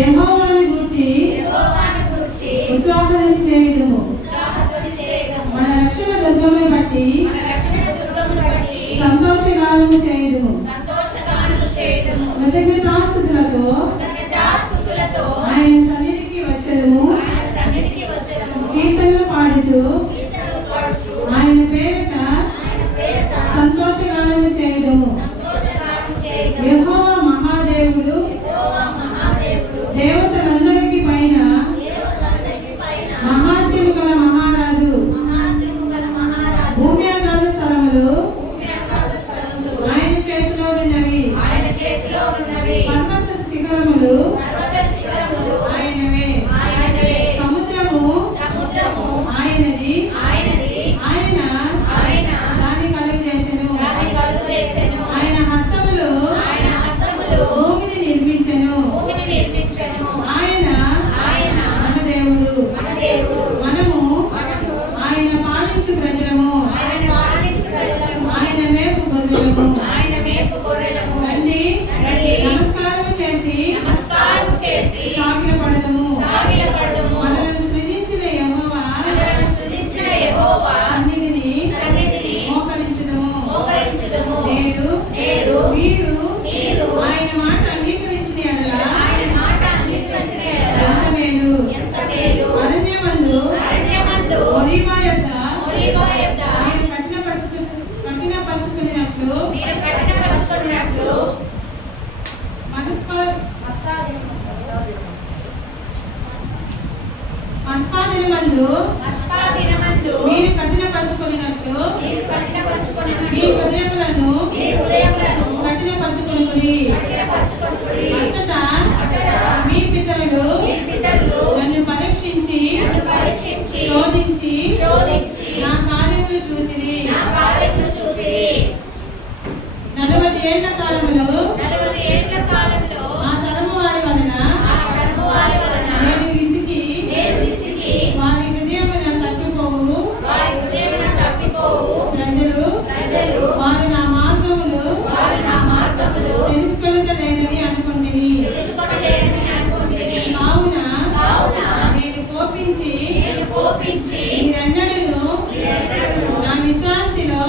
యెహోవాను గూర్చి ఉత్సాహధ్వని చేయుదుము. మన రక్షణ దుర్గమును బట్టి సంతోషగానము చేయుదుము. కృతజ్ఞతాస్తుతులతో ఆయన సన్నిధికి వచ్చెదము. కీర్తనలు పాడుచు ఆయన పేరిట సంతోషగానము చేయుదుము. యెహోవా మహాదేవుడు, దేవతలందరికీ పైన మహాత్యము గల మహారాజు. భూమి ఆకాశ స్థలములు ఆయన చేతిలో ఉన్నవి. పర్వత శిఖరములు ఆయనవే. సముద్రము ఆయనది. ఆయన దాన్ని కలుగజేసెను. ఆయన హస్తములు భూమిని నిర్మించెను. ఆయన మన దేవుడు. మనము ఆయన పాలించు ప్రజలము. ఆయన మేపు గొర్రెలము. రండి నమస్కారము చేసి సాగిలపడదము. మనలను సృజించిన యెహోవా సన్నిధిని మోకరించుదము. నేడు మీరు ఆయన మాట అంగీకరించిన యెడల ఎంత మేలు. అరణ్యమందు ఒలీవ యొద్ద మీరు కఠినపరచుకున్నట్లు మస్పాదినమందు మీరు కఠినపరచుకున్నట్లు మీ హృదయములను కఠినపరచుకొనుడి. అచ్చట మీ పితరులు నన్ను పరీక్షించి శోధించి నా కార్యములు చూచిరి. 40 ఏళ్ల కాలములో ఆ తరము వారి వలన నేను విసికి వారి హృదయమున తప్పిపోవు. ప్రజలు వారు నా మార్గములు తెలుసుకొనలేదని అనుకుంటుని. కావున నేను కోపించి మీరెన్నడూ నా విశ్రాంతిలో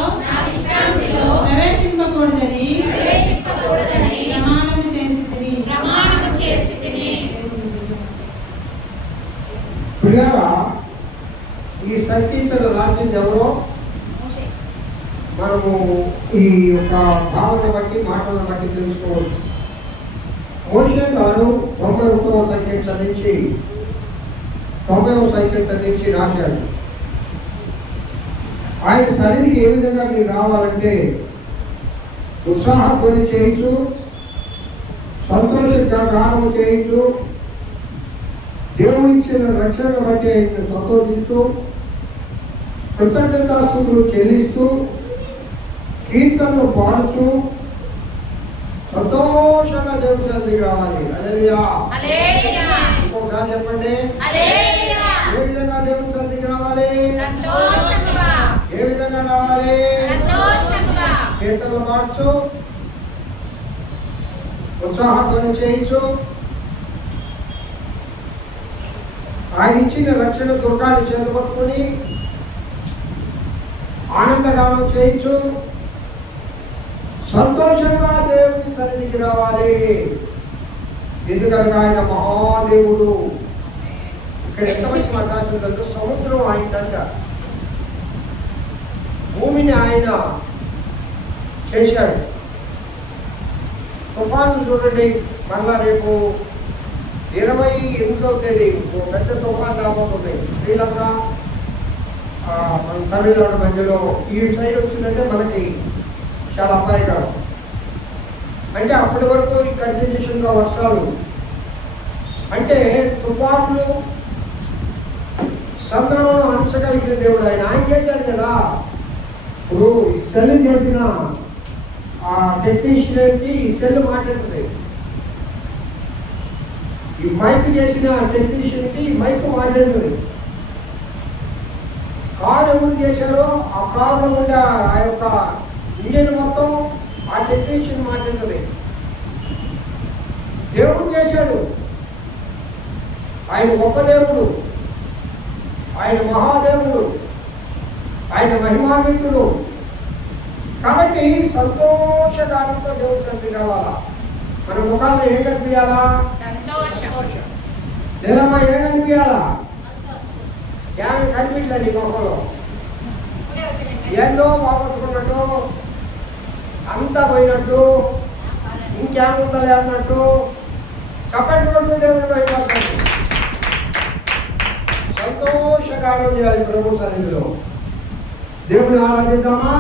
ప్రవేశింపకూడదని ప్రమాణము చేసితిని. ప్రియులారా, ఈ సంకీర్తన రాసింది ఎవరో మనము ఈ యొక్క భావన బట్టి మాటలను బట్టి తెలుసుకోవచ్చు. మోషే గారు 91వ సంకీర్తన నుంచి 90వ సంకీర్తన నుంచి రాశాడు. ఆయన సన్నిధికి ఏ విధంగా మీరు రావాలంటే ఉత్సాహధ్వని చేయించు, సంతోషంగా గానము చేయించు, దేవుడిచ్చిన రక్షణ బట్టి ఆయన సంతోషిస్తూ కృతజ్ఞతాస్తుతులు చెల్లిస్తూ కీర్తనలు పాడుతూ సంతోషంగా దేవుడి సన్నిధికి రావాలి. హల్లెలూయా. ఇంకొకసారి చెప్పండి. ఏ విధంగా దేవుడి సన్నిధికి రావాలి? ఏ విధంగా రావాలి? కీర్తనలు పాడుచు, ఉత్సాహధ్వని చేయించు, ఆయన ఇచ్చిన రక్షణ దుర్గాన్ని చేతపట్టుకుని ఆనందగానం చేయించు, సంతోషంగా దేవుని సన్నిధికి రావాలి. ఎందుకనగా ఆయన మహాదేవుడు. ఇక్కడ ఎంత మంచి మాట్లాడుతుందంటే సముద్రం ఆయనంట, భూమిని ఆయన చేశాడు. తుఫాను చూడండి, మళ్ళా రేపు 28వ తేదీ పెద్ద తుఫాను రాబోతుంది. శ్రీలంక మన తమిళనాడు మధ్యలో ఈ సైడ్ వచ్చిందంటే మనకి చాలా అపాయకరం. అంటే అప్పటి వరకు ఈ కంటిన్యూషన్గా వర్షాలు, అంటే తుఫాన్లు, సంద్రమను అణచగలిగిన దేవుడు ఆయన చేశాడు కదా. ఇప్పుడు ఈ సెల్ చేసిన ఆ టెక్నీషియన్కి ఈ సెల్ మాట్లాడుతుంది, ఈ మైక్ చేసిన టెక్నీషియన్కి ఈ మైక్ మాట్లాడుతుంది. కారు ఎవరు చేశారో ఆ కారులో ఉండే ఆ యొక్క ఇంజన్ మొత్తం ఆ టెక్నీషియన్ మాట్లాడుతుంది. దేవుడు చేశాడు. ఆయన గొప్ప దేవుడు, ఆయన మహాదేవుడు, ఆయన మహిమాన్వితుడు. కాబట్టి సంతోషగానంతో దేవుడు తండ్రి కావాలా. మన ముఖాల్లో ఏం కనిపించాలా? సంతోషం. లేదమ్మా ఏం కనిపించాలా? ఏమైనా కనిపించలేదు నీ ముఖంలో. ఏందో బాగొట్టుకున్నట్టు, అంతా పోయినట్టు, ఇంకేముందలే అన్నట్టు చెప్పండి. దేవుడు అయిపోతాడు. సంతోషగానం చేయాలి ప్రభు సన్నిధిలో. దేవుని ఆరాధిద్దామా?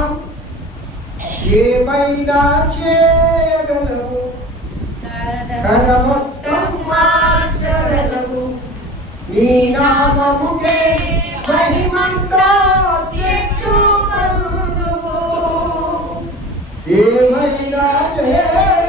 ఏమైనా చేయగలవు, కథ మొత్తం మార్చగలవు, నీ నామముకే మహిమంతా తెచ్చుకొనుదువు. ఏమైనా చేయగలవు,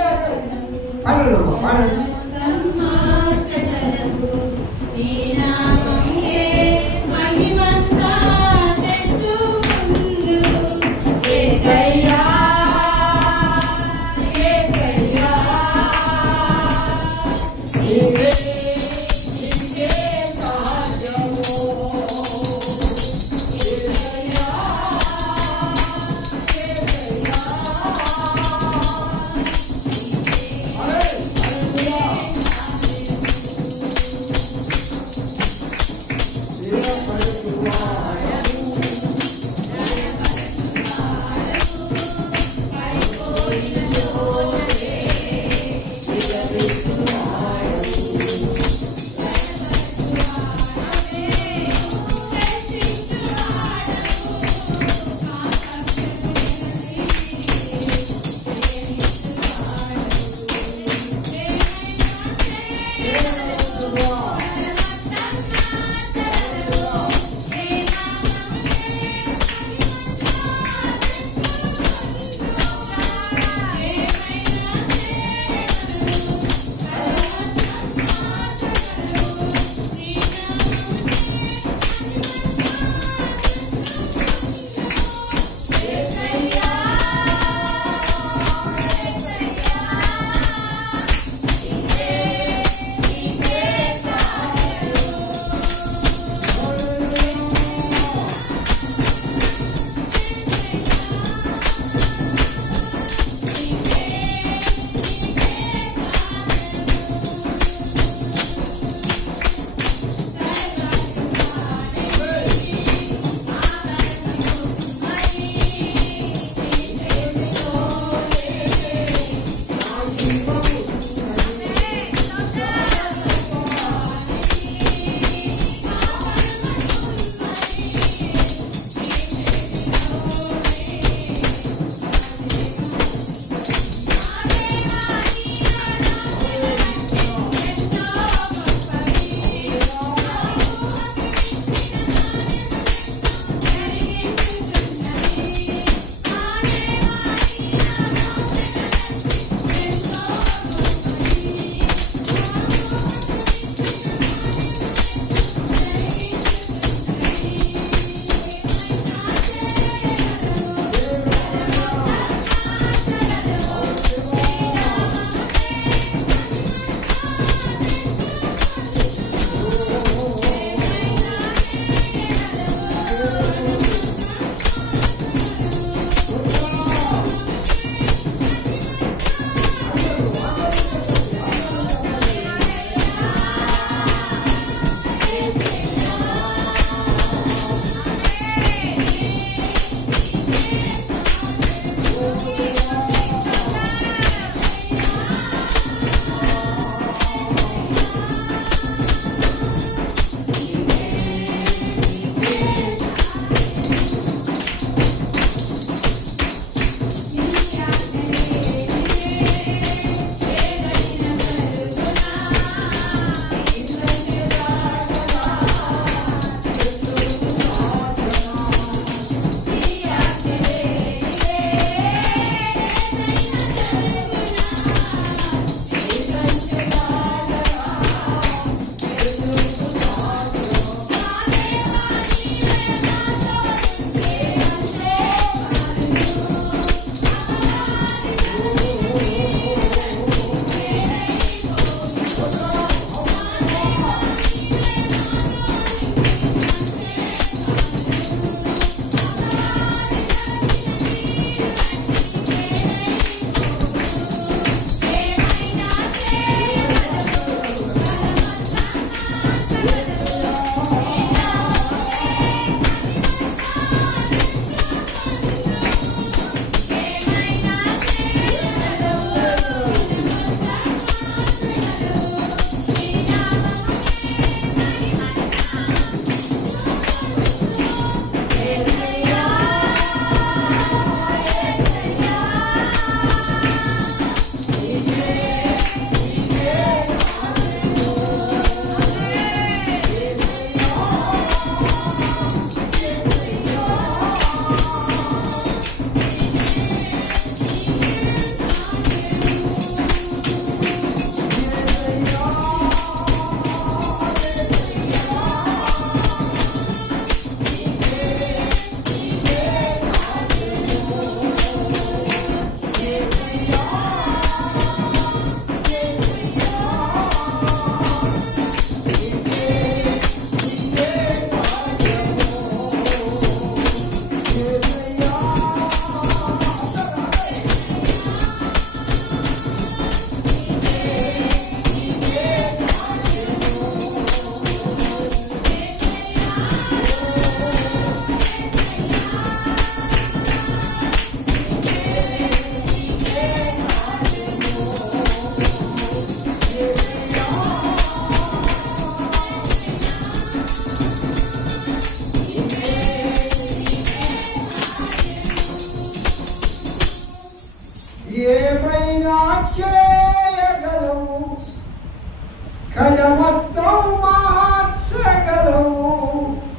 కజమత్తం మార్చగలవు.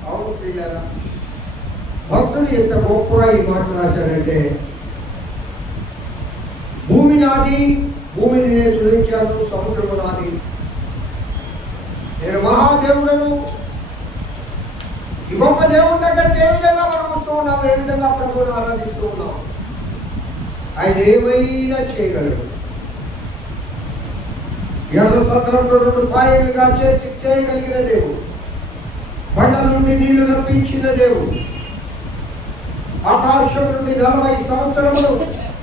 అవును పిల్లరా, భక్తుడు ఎంత గొప్పగా ఈ మాట రాశాడంటే, భూమి నాది, భూమిని నేను సృజించాను, సముద్రము నాది, నేను మహాదేవుడను. ఈ గొప్ప దేవుడి దగ్గరికి ఏ విధంగా మనం వస్తూ ఉన్నాం, ఏ విధంగా ప్రభువును ఆరాధిస్తూ ఉన్నాం. ఆయన ఏమైనా చేయగలడు. ఎర్ర సముద్రంలో 2 పాయలుగా చేయగలిగిన దేవుడు, బండల నుండి నీళ్లు రప్పించిన దేవుడు, ఆకాశం నుండి 40 సంవత్సరములు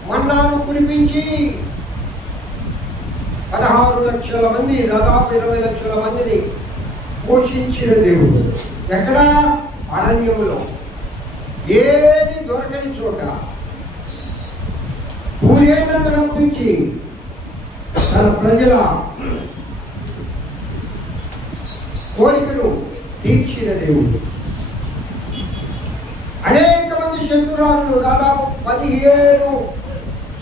మన్నాను కురిపించి 16 లక్షల మంది, దాదాపు 20 లక్షల మందిని పోషించిన దేవుడు. ఎక్కడ? అరణ్యములో, ఏది దొరకని చోట పూరేళ్లను రప్పించి తన ప్రజల కోరికను తీర్చిన దేవుడు. అనేక మంది శత్రురాలు, దాదాపు 15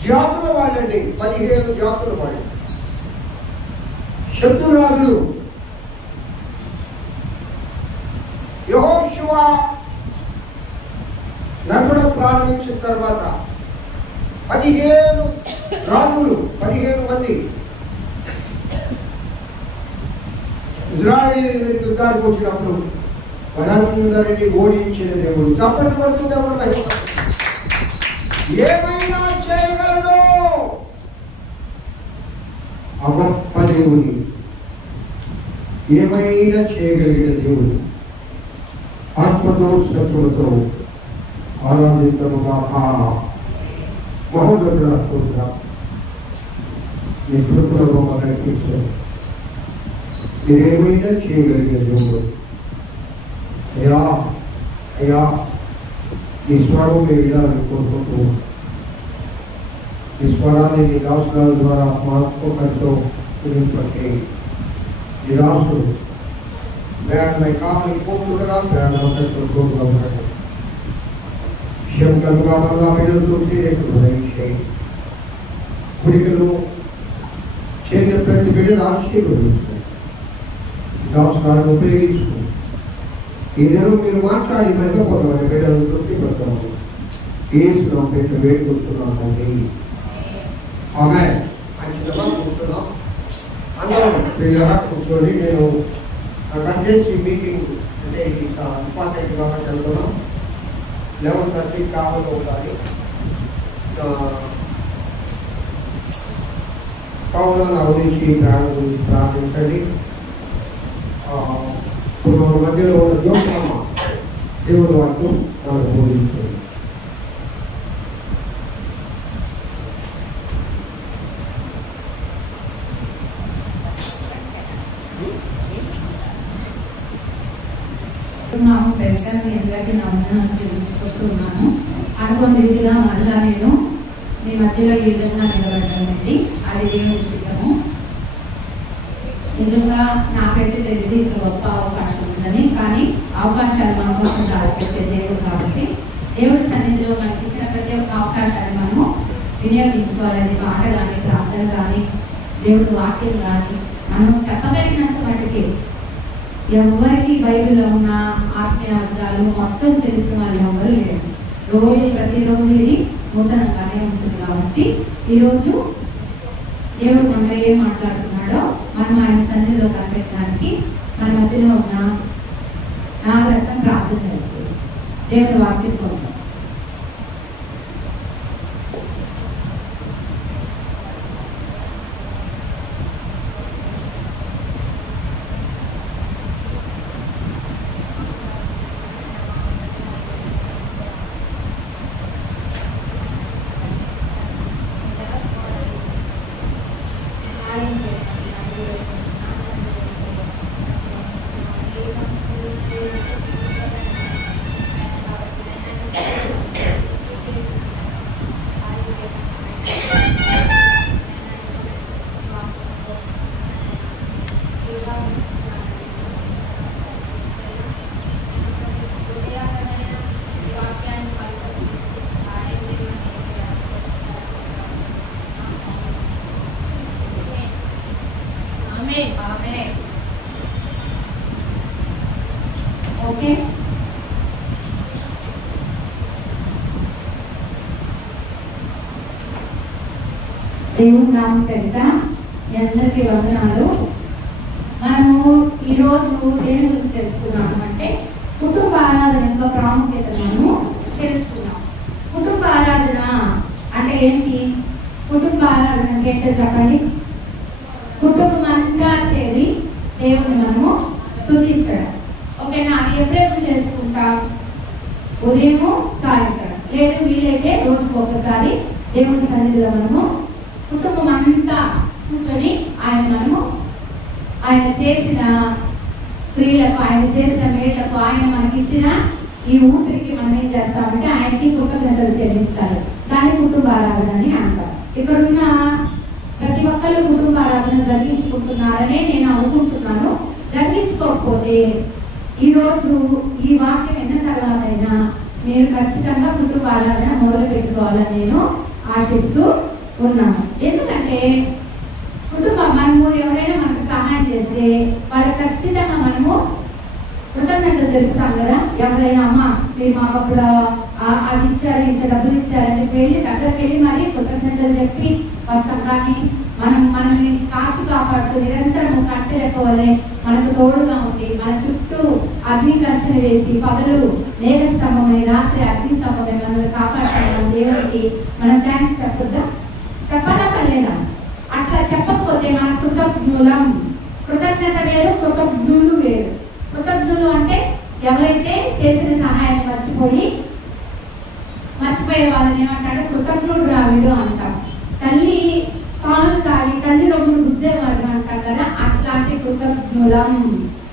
జాతుల వాళ్ళండి, 15 జాతుల వాళ్ళు శత్రురాలు. యెహోషువ నడవడం ప్రారంభించిన తర్వాత 15 రాజులు, 15 మంది ఇజ్రాయేలు మీదకి యుద్ధానికి వచ్చినప్పుడు వారందరినీ ఓడించిన దేవుడు. చప్పట్లు కొడుతుంది ఎవరు? ఏమైనా చేయగలడు ఆ గొప్ప దేవుని, ఏమైనా చేయగలిగిన దేవుడు. ఆత్మతో శత్రువులతో ఆరాధించముగా ఆ మహోన్నతుడా నీ కృపలో నడిపించారు. మీరేమైనా చేయగలిగిన దేవుడు. అయ్యా అయ్యా, నీ స్వరం మీ విధాన్ని కోరుకుంటూ, ఈ స్వరాన్ని నీ దాసుల ద్వారా మాత్రంతో పట్టి నీ దాసుడు ప్రయాణమై కామని పోతుండగా ప్రయాణం కట్టుకుంటూ ఉన్నాడు. విషయం కలుగా మనగా మెరుగుతుంటే గ్రహించాయి. కుడికలు చేరిన ప్రతి బిడ్డను ఆశీర్వదించాయి. దాసులను ఉపయోగించుకుని ఈ నెలలో మీరు మాట్లాడి మరిపోతామని బిడ్డలు తృప్తిపడతాము. ఏసులో పెద్ద వేడుకుంటున్నామండి. ఆమె ఖచ్చితంగా కూర్చున్నాం. అందరం ప్రియగా కూర్చొని, నేను కన్వెన్సీ మీటింగ్ అంటే ఇది ఇంపార్టెంట్ కాబట్టి అనుకున్నాం. 11:30 కావాలి. ఒకసారి కావున నా గురించి ప్రాణం గురించి ప్రార్థించండి. ఇప్పుడు మన మధ్యలో ఉన్న జోక్రమ దేవుడు వాటిని మనకు బోధించండి. మీ అందరికీ నా వందనాలు తెలుసుకుంటున్నాను. అనుకోని రీతిగా మరలా నేను మీ మధ్యలో ఈ విధంగా నిలబడ్డానండి. అది దేవుడి చిత్తము. నిజంగా నాకైతే తెలియదు ఇంత గొప్ప అవకాశం ఉందని. కానీ అవకాశాలు మన కోసం దాచిపెట్టే దేవుడు కాబట్టి దేవుడి సన్నిధిలో మనకి ఇచ్చిన ప్రతి ఒక్క అవకాశాన్ని మనము వినియోగించుకోవాలని, పాట కానీ, ప్రార్థన కానీ, దేవుడి వాక్యం కానీ మనం చెప్పగలిగినంత మటుకి. ఎవరికి బైబిల్లో ఉన్న ఆత్మీయ అర్థాలు మొత్తం తెలిసిన వాళ్ళు ఎవరు లేరు. ప్రతిరోజు ఇది నూతనంగానే ఉంటుంది కాబట్టి ఈరోజు దేవుడు మనలో ఏం మాట్లాడుతున్నాడో మనం ఆయన సన్నిధిలో కనిపెట్టడానికి మన మధ్యలో ఉన్న నాగరత్నం ప్రార్థన చేస్తుంది దేవుడి వాక్యం కోసం. ఓకే, దేవుని నామం పెద్ద అందరికీ వందనాలు. మనము ఈరోజు దేని గురించి తెలుసుకున్నాము అంటే కుటుంబ ఆరాధన యొక్క ప్రాముఖ్యతను మనము తెలుసుకున్నాం. కుటుంబ ఆరాధన అంటే ఏంటి? కుటుంబ ఆరాధన అంటే ఏంటో చెప్పండి. కుటుంబం మనసుగా చేరి దేవుని మనము స్తుతించడం. ఓకేనా? అది ఎప్పుడెప్పుడు చేసుకుంటాం? ఉదయము, సాయంత్రం, లేదు వీలైతే రోజుకు ఒకసారి దేవుని సన్నిధిలో మనము కుటుంబం అంతా కూర్చొని ఆయన చేసిన క్రియలకు, ఆయన చేసిన మేళ్లకు, ఆయన మనకిచ్చిన ఈ ఊపిరికి మనం ఏం చేస్తామంటే ఆయనకి కృతజ్ఞతలు చెల్లించాలి. దాన్ని కుటుంబ ఆరాధన అని అంటారు. ఇక్కడ ఉన్న ప్రతి ఒక్కళ్ళు కుటుంబ ఆరాధన జరిగించుకుంటున్నారనే నేను అనుకుంటున్నాను. జరిగించుకోకపోతే ఈరోజు ఈ వాక్యం విన్న తర్వాత అయినా మీరు ఖచ్చితంగా కుటుంబ ఆరాధన మొదలు పెట్టుకోవాలని నేను ఆశిస్తూ ఉన్నాను. ఎందుకంటే మనము ఎవరైనా మనకు సహాయం చేస్తే వాళ్ళకి ఖచ్చితంగా మనము కృతజ్ఞతలు తెలుపుతాం కదా. ఎవరైనా అమ్మ మీరు మాకు అప్పుడు అది ఇచ్చారు, ఇంత డబ్బులు ఇచ్చారని చెప్పి వెళ్ళి దగ్గరికి వెళ్ళి మరి కృతజ్ఞతలు చెప్పి వస్తాం. కానీ మనల్ని కాచి కాపాడుతూ నిరంతరం కట్టెరెక్కవలే మనకు తోడుగా ఉండి మన చుట్టూ అగ్ని కంచెన వేసి పగలు మేఘస్తంభమై రాత్రి అగ్ని స్తంభమై మనల్ని కాపాడుతున్న దేవుడికి మనం థ్యాంక్స్ చెప్పొద్దా? చెప్పాలా పర్లేదా? అట్లా చెప్పకపోతే మన కృతజ్ఞత వేరు, కృతజ్ఞులు వేరు. కృతజ్ఞులు అంటే ఎవరైతే చేసిన సహాయాన్ని మర్చిపోయే వాళ్ళని ఏమంటాడు? కృతజ్ఞుడు రావిడు అంటాం. తల్లి పాలు తాగి తల్లి రొమ్మును గుద్దేవాడు అంటాం కదా. అట్లాంటి కృతజ్ఞులం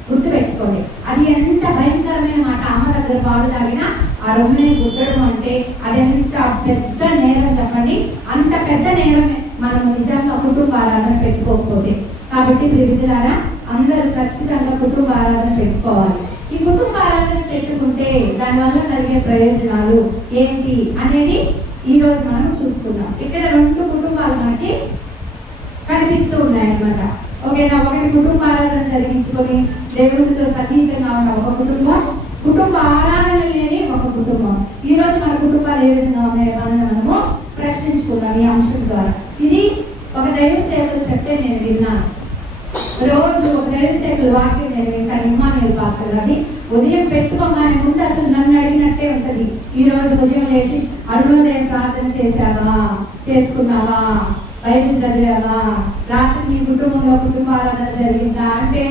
గుర్తుపెట్టుకోండి. అది ఎంత భయంకరమైన మాట. అమ్మ దగ్గర పాలు తాగినా ఆ రొమ్మునే గుద్దడం అంటే అది ఎంత పెద్ద నేరం చెప్పండి. అంత పెద్ద నేరమే మనము నిజంగా కుటుంబ ఆరాధన పెట్టుకోకపోతే. కాబట్టి బిడ్డలారా అందరూ ఖచ్చితంగా కుటుంబ ఆరాధన పెట్టుకోవాలి. ఈ కుటుంబ ఆరాధన పెట్టుకుంటే దానివల్ల కలిగే ప్రయోజనాలు ఏంటి అనేది ఈ రోజు మనం చూసుకుందాం. ఇక్కడ 2 కుటుంబాలు మనకి కనిపిస్తూ ఉన్నాయన్నమాట. ఓకేనా? ఒకటి కుటుంబ ఆరాధన జరిగించుకొని దేవుడితో సన్నిహితంగా ఉన్న ఒక కుటుంబం, కుటుంబ ఆరాధన లేని ఒక కుటుంబం. ఈ రోజు మన కుటుంబాలు ఏ విధంగా ఉన్నాయో మనము ప్రశ్నించుకుందాం ఈ అంశం ద్వారా. ఇది ఒక దైవ సేవలు చెప్తే నేను విన్నాను. రోజు ఒక దైవ సేవలు వాక్యం నేను వింటాను. ఇమ్మానుయేల్ పాస్టర్ గారిని ఉదయం పెట్టుకోగానే ముందు అసలు నన్ను అడిగినట్టే ఉంటది. ఈ రోజు ఉదయం లేచి అరుణోదయం ప్రార్థన చేశావా, చేసుకున్నావా, బైబిల్ చదివావా, రాత్రి నీ కుటుంబంలో కుటుంబ ఆరాధన జరిగిందా అంటే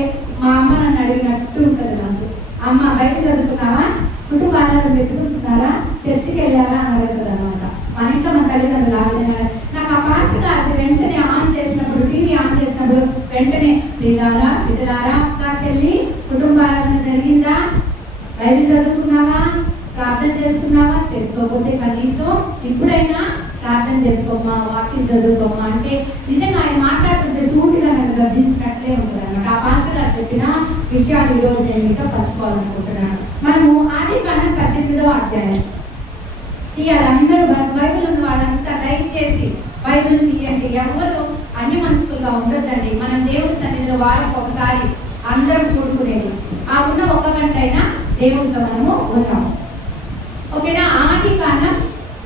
మా అమ్మ నన్ను అడిగినట్టు ఉంటది. నాకు అమ్మ బైబిల్ చదువుకున్నావా, కుటుంబ ఆరాధన పెట్టుకుంటున్నారా, చర్చికి వెళ్ళారా అని అడుగుతుంది అనమాట. మన ఇంట్లో మన తల్లిదండ్రులు ఆ విధంగా. నాకు ఆ పాస్టర్ గారు వెంటనే ఆన్ చేసినప్పుడు, టీవీ ఆన్ చేసినప్పుడు వెంటనే బిడ్డలారా అక్క చెల్లి కుటుంబ ఆరాధన జరిగిందా, బైబిల్ చదువుకున్నావా, ప్రార్థన చేసుకున్నావా, చేసుకోకపోతే కనీసం ఇప్పుడైనా ప్రార్థన చేసుకోమ్మా, వాక్యం చదువుకోమ్మా అంటే నిజంగా ఆయన మాట్లాడుతుంటే సూటిగా నన్ను గర్దించినట్లే ఉంటుంది అన్నమాట. ఆ పాస్టర్ గారు చెప్పిన విషయాలు ఈరోజు నేను మీతో పంచుకోవాలనుకుంటున్నాను. మనము ఆదికాండం 18వ అధ్యాయం తీయాలి. అందరూ బైబిల్ ఉన్న వాళ్ళంతా దయచేసి బైబిల్ తీయండి. ఎవరు అన్ని మనసులుగా ఉండొద్దండి. మనం దేవుడి సన్నిధిలో వారికి ఒకసారి అందరం కూడుకునేది. ఆ ఉన్న 1 గంట అయినా దేవుడితో మనము ఉన్నాము. ఓకేనా? ఆదికాండం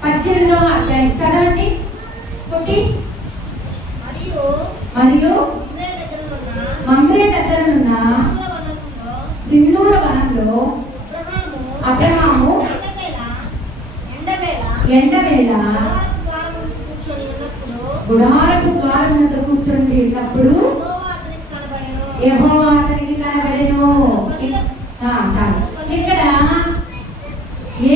18వ అధ్యాయం చదవండి. మరియు మమ్రే దగ్గరనున్న సింధూర వనంలో అబ్రహాము ఎండవేళ గుడారపు ద్వారమునొద్ద కూర్చొని ఉన్నప్పుడు యెహోవా అతనికి కనబడెను. చాలు. ఇక్కడ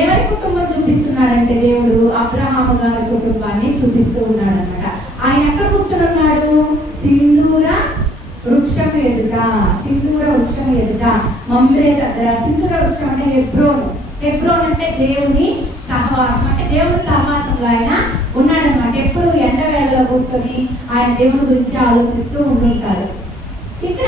ఎవరి కుటుంబం చూపిస్తున్నాడంటే దేవుడు అబ్రహాము గారి కుటుంబాన్ని చూపిస్తూ ఉన్నాడు అనమాట. ఆయన ఎక్కడ కూర్చొని ఉన్నాడు? సింధూర వృక్షము ఎదుట మమ్రే దగ్గర. సింధూర వృక్షం అంటే హెబ్రోన్ అంటే దేవుని సహవాసం, అంటే దేవుని సహవాసంలో ఆయన ఉన్నాడనమాట. ఎప్పుడు ఎండవేళలో కూర్చొని ఆయన దేవుని గురించి ఆలోచిస్తూ ఉంటుంటారు. ఇక్కడ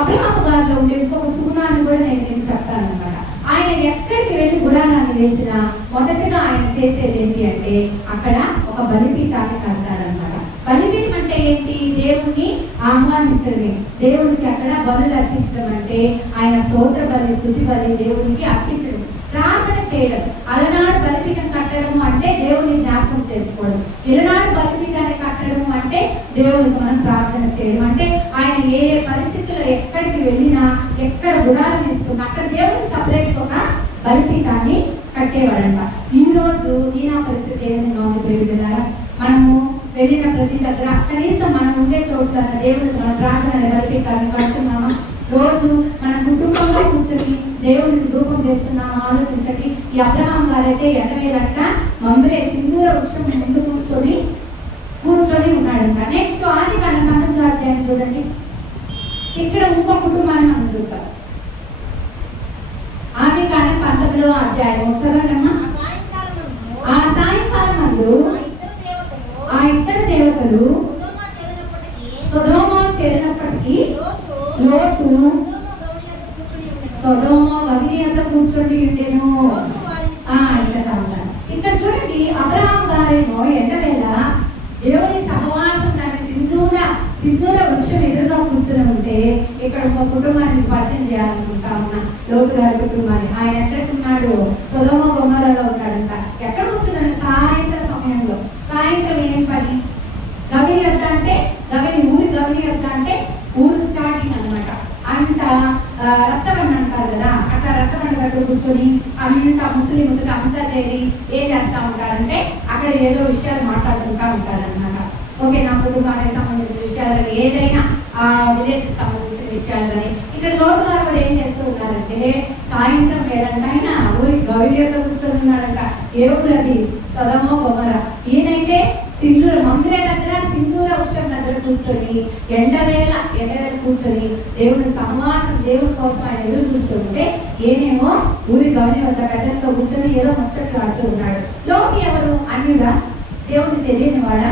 అబ్రహాము గారిలో ఉండే ఇంకొక సుగుణాన్ని కూడా నేను మీకు చెప్తాను అనమాట. ఆయన ఎక్కడికి వెళ్ళి గుడారాన్ని వేసినా మొదటగా ఆయన చేసేది ఏంటి అంటే అక్కడ ఒక బలిపీఠాన్ని కడతాడనమాట. బలిపీఠం అంటే అంటే ఏంటి? దేవుణ్ణి ఆహ్వానించడమే. దేవునికి అక్కడ బలులు అర్పించడం అంటే ఆయన స్తోత్ర బలి, స్తుతి బలి దేవునికి అర్పించడం, ప్రార్థన చేయడం. అలనాడు బలిపీఠం కట్టడము అంటే దేవుని జ్ఞాపకం చేసుకోవడం. ఇలనాడు బలిపీఠాన్ని కట్టడము అంటే దేవునికి మనం ప్రార్థన చేయడం. అంటే ఆయన ఏ పరిస్థితుల్లో ఎక్కడికి వెళ్ళినా, ఎక్కడ గుడాలు తీసుకున్నా అక్కడ దేవునికి సపరేట్ ఒక బలిపీఠాన్ని కట్టేవాడంట. ఈ రోజు నా పరిస్థితి ఏ విధంగా ఉంది ప్రేమికులారా? మనము వెళ్ళిన ప్రతి దగ్గర కనీసం మనం ఉండే చోట్ల దేవునికి మన ప్రార్థన బలిపీఠాన్ని కడుతున్నామా? రోజు మన కుటుంబంలో కూర్చొని దేవునికి ధూపం వేస్తున్నామా? ఆలోచించండి. ఈ అబ్రహాం గారైతే ఎడవేలంట మమ్రే సింధూర వృక్షం ముందు కూర్చొని ఉన్నాడంట. నెక్స్ట్ ఆదికాండం 19వ అధ్యాయం చూడండి. ఇక్కడ ఇంకో కుటుంబాన్ని మనం చూద్దాం. ఆదికాండం 19వ అధ్యాయం చదవండమ్మా. ఆ సాయంకాలం మందు ఆ ఇద్దరు దేవతలు సొదొమ చేరినప్పటికీ లోతు సొదొమ గవిని అంత కూర్చొని ఉండెను. ఇంకా చదువుతాను. ఇక్కడ చూడండి, అబ్రహాం గారేమో ఎండవేళ దేవుని సహవాసం లాంటి సింధూర వృక్షం ఎదురుగా కూర్చొని ఉంటే, ఇక్కడ ఒక కుటుంబాన్ని పరిచయం చేయాలనుకుంటా ఉన్నా, లోతు గారి కుటుంబాన్ని. ఆయన ఎక్కడున్నాడు? సొదొమ గొమొర్రాలో ఉన్నాడంట. ఎక్కడ కూర్చున్నాడు? సాయంత్రం సమయంలో. సాయంత్రం ఏం పని? గవిని వద్ద అంటే ఊరి గవిని వద్ద అంటే ఊరు స్టార్టింగ్ అనమాట. అంత రచ్చబండ అంటారు కదా, అట్లా రచ్చబండ దగ్గర కూర్చొని అంతా ముస్లింతో అంతా చేరి ఏం చేస్తా ఉంటారంటే అక్కడ ఏదో విషయాలు మాట్లాడుకుంటా ఉంటారనమాట. ఓకే, నా కుటుంబానికి సంబంధించిన విషయాలు కానీ, ఏదైనా ఆ విలేజ్ కి సంబంధించిన విషయాలు కానీ. ఇక్కడ లోతు గారు కూడా ఏం చేస్తూ ఉన్నారంటే సాయంత్రం వేళంట ఆయన ఊరి గవిని యొక్క కూర్చొని ఉన్నాడంట. ఏ ఊరు అది? సొదొమ గొమొర్రా. ఈయనైతే మమ్రే దగ్గర సింధూర వృక్షం దగ్గర కూర్చొని ఎండవేళ కూర్చొని దేవుని సహవాసం, దేవుని కోసం ఆయన ఎదురు చూస్తుంటే ఏనేమో ఊరి గవిని వద్ద పెద్దలతో కూర్చొని ఏదో ముచ్చట్లు ఆడుతూ ఉన్నాడు. లోతు ఎవరు? అన్యుడా? దేవుని తెలియని వాడా?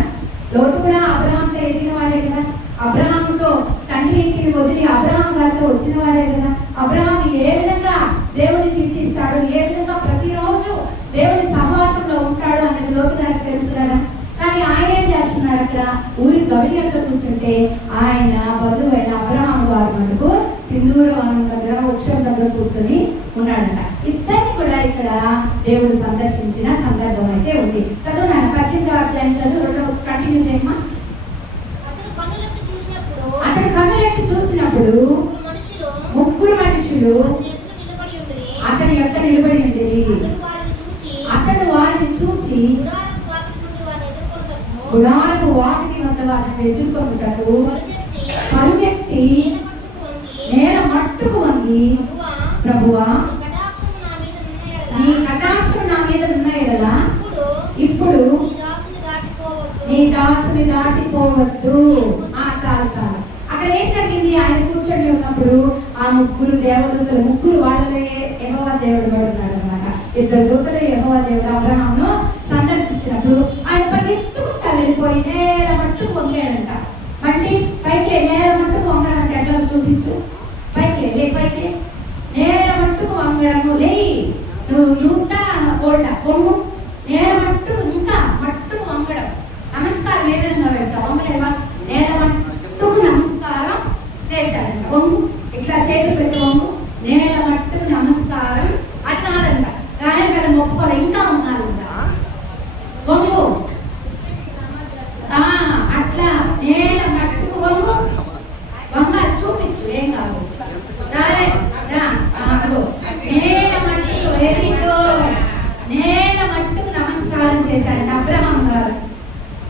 లోతు కూడా అబ్రహాంతో ఎదిగిన వాడే కదా. అబ్రహాంతో తండ్రి ఇంటిని వదిలి అబ్రహాం గారితో వచ్చిన వాడే కదా. అబ్రహాం ఏ విధంగా దేవుని కీర్తిస్తాడు, ఏ విధంగా ప్రతిరోజు దేవుని సహవాసంలో ఉంటాడు అన్నది లోతు గారికి తెలుసు కదా. కానీ ఆయన ఏం చేస్తున్నాడు? అక్కడ ఊరి గవిని యొక్క కూర్చుంటే ఆయన బంధువైన అబ్రహాం గారు మటుకు సింధూర వనం దగ్గర వృక్షం దగ్గర కూర్చొని ఉన్నాడంట. ఇద్దరిని కూడా ఇక్కడ దేవుడు సందర్శించిన సందర్భం అయితే ఉంది. చదువు నాన్న 18వ అధ్యాయం చదువు, రెండో కంటిన్యూ చేయమ్మా. అతడు కన్నులెత్తి చూసినప్పుడు ముగ్గురు మనుషులు అతని యొక్క నిలబడి ఉండేది. అతడు వారిని చూచి గుడారపు వాకిటి వద్ద వారిని ఎదుర్కొనుటకు పరుగెత్తి నేల మట్టుకు వంగి, ప్రభువా, నీ కటాక్షం నా మీద ఉన్న ఎడల ఇప్పుడు నీ దాసుని దాటిపోవద్దు. చాలు. అక్కడ ఏం జరిగింది? ఆయన కూర్చొని ఉన్నప్పుడు ఆ ముగ్గురు దేవదూతలు, ముగ్గురు వాళ్ళే యెహోవా దేవుడు ఉన్నాడు అనమాట. ఇద్దరు దూతలు యెహోవా దేవుడు అబ్రహామును సందర్శించినప్పుడు ఆయన పరిగెత్తుకుంటా వెళ్ళిపోయి నేల మట్టుకు వంగాడంట. మళ్ళీ పైకి నేల మట్టుకు వంగాడంటే ఎట్లా చూపించు. పైకి నేల మట్టుకు వంగడము. నువ్వు కొమ్ము నేల మట్టుకు, ఇంకా మట్టుకు వంగడం. నమస్కారం ఏ విధంగా పెడతావు? వంగలేవా? నేల మట్టుకు నమస్కారం చేశాడంట. వంగు, ఇట్లా చేతులు పెట్టి వంగు, నేల మట్టుకు నమస్కారం. అది కాదంట, రాయ కదా మొప్పుకోలే, ఇంకా వంగాలంట. వంగు, అట్లా నేల మట్టుకు వంగు. వంగాలి, చూపించు, ఏం కాదు. నేల మట్టుకు, నేల మట్టుకు నమస్కారం చేశాడంట అబ్రహాం గారు.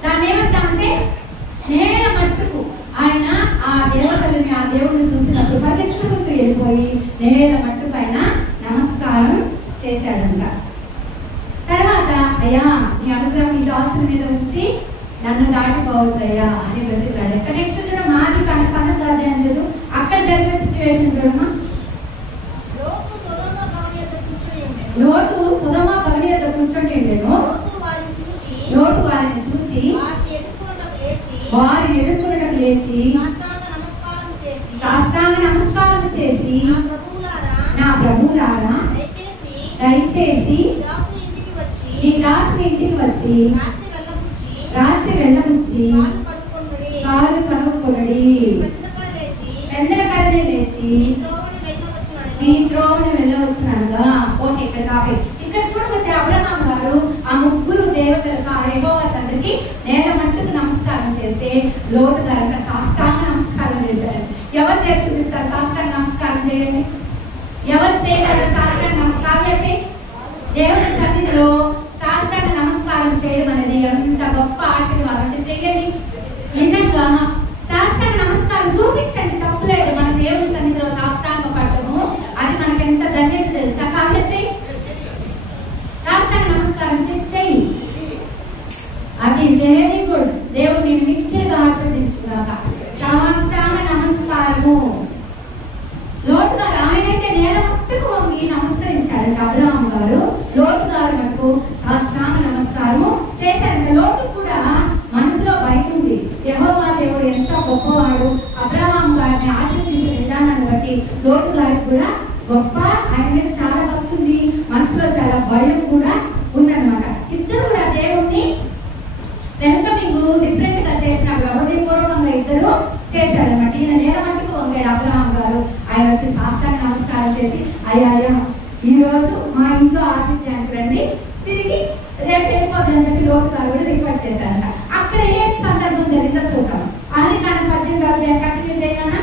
దాన్ని ఏమంటామంటే నేల మట్టుకు ఆయన ఆ దేవతలని, ఆ దేవుడిని చూసినప్పుడు పరిగెత్తుకుంటూ వెళ్ళిపోయి నేల మట్టుకు ఆయన నమస్కారం చేశాడంట. తర్వాత అయ్యా, నీ అనుగ్రహం ఈ దాసుని మీద ఉంచి నన్ను దాటిపోవద్దయ్యా అని బ్రతికాడు. నెక్స్ట్ చూడ మాది కంట 19వ అధ్యాయం చదువు. అక్కడ జరిగిన సిచ్యువేషన్ చూడమ్మా. లోతు సొదొమ గవిని యొద్ద కూర్చొని ఉండెను. లోతు వారిని చూచి వారిని ఎదుర్కొనటకు లేచి సాష్టాంగ నమస్కారం చేసి, నా ప్రభువులారా, దయచేసి నీ దాసుని ఇంటికి వచ్చి రాత్రి వెళ్ళముచ్చి కాళ్ళు కడుక్కొనుడి, పెందలకడనే లేచి ఈ త్రోవని వెళ్ళవచ్చునగా. ఓకే, ఇక్కడ కాపీ. ఇక్కడ చూడబోతే అబ్రహాం గారు ఆ ముగ్గురు దేవతలకు ఆ యెహోవా తండ్రికి నేల మట్టుకు నమస్కారం చేస్తే లోతు గారు అంటే సాష్టాంగ నమస్కారం చేశారు. ఎవరు చేసి చూపిస్తారు సాష్టాంగ నమస్కారం చేయండి? ఎవరు చేయగలరు సాష్టాంగ నమస్కారం? చేయి. దేవుని సన్నిధిలో సాష్టాంగ నమస్కారం చేయడం అనేది ఎంత గొప్ప ఆశీర్వాదం అంటే చెయ్యండి. నిజంగా సాష్టాంగ నమస్కారం చూపించండి, తప్పులేదు. మన దేవుని సన్నిధిలో సాష్టాంగ పడటము అది మనకి ఎంత ధన్యత తెలుసా? కార్యం చెయ్యి, సాష్టాంగ నమస్కారం చెయ్యి. అది వెరీ గుడ్. దేవుడు నేను మిక్కిలిగా ఆశీర్వదించుగాక. సాష్టాంగ నమస్కారము. లోతు గారు ఆయనైతే నేల మట్టుకు వంగి నమస్కరించాడు. అబ్రహాం గారు లోతు గారు మటుకు సాష్టాంగ నమస్కారము చేశారంట. లోతు కూడా మనసులో భయం ఉంది. యెహోవా దేవుడు ఎంత గొప్పవాడు, అబ్రహాం గారిని ఆశీర్వదించిన విధానాన్ని బట్టి లోతు గారికి కూడా గొప్ప, ఆయన మీద చాలా భక్తి ఉంది, మనసులో చాలా భయం కూడా ఉందన్నమాట. ఇద్దరు కూడా దేవుణ్ణి వెల్కమింగ్ డిఫరెంట్ గా చేసినప్పుడు హృదయపూర్వకంగా ఇద్దరు చేశారనమాట. ఈయన నేల మట్టుకు వంగాడు అబ్రహాం గారు. ఆయన వచ్చి సాష్టాంగ నమస్కారం చేసి అయ్యా ఈ రోజు మా ఇంట్లో ఆతిథ్యానికి రండి, తిరిగి రేపు వెళ్ళిపోతుందని చెప్పి లోతు గారు కూడా రిక్వెస్ట్ చేశారంట. అక్కడ ఏ సందర్భం జరిగిందో చూద్దాం. అది కానీ 18 కంటిన్యూ చేయనా?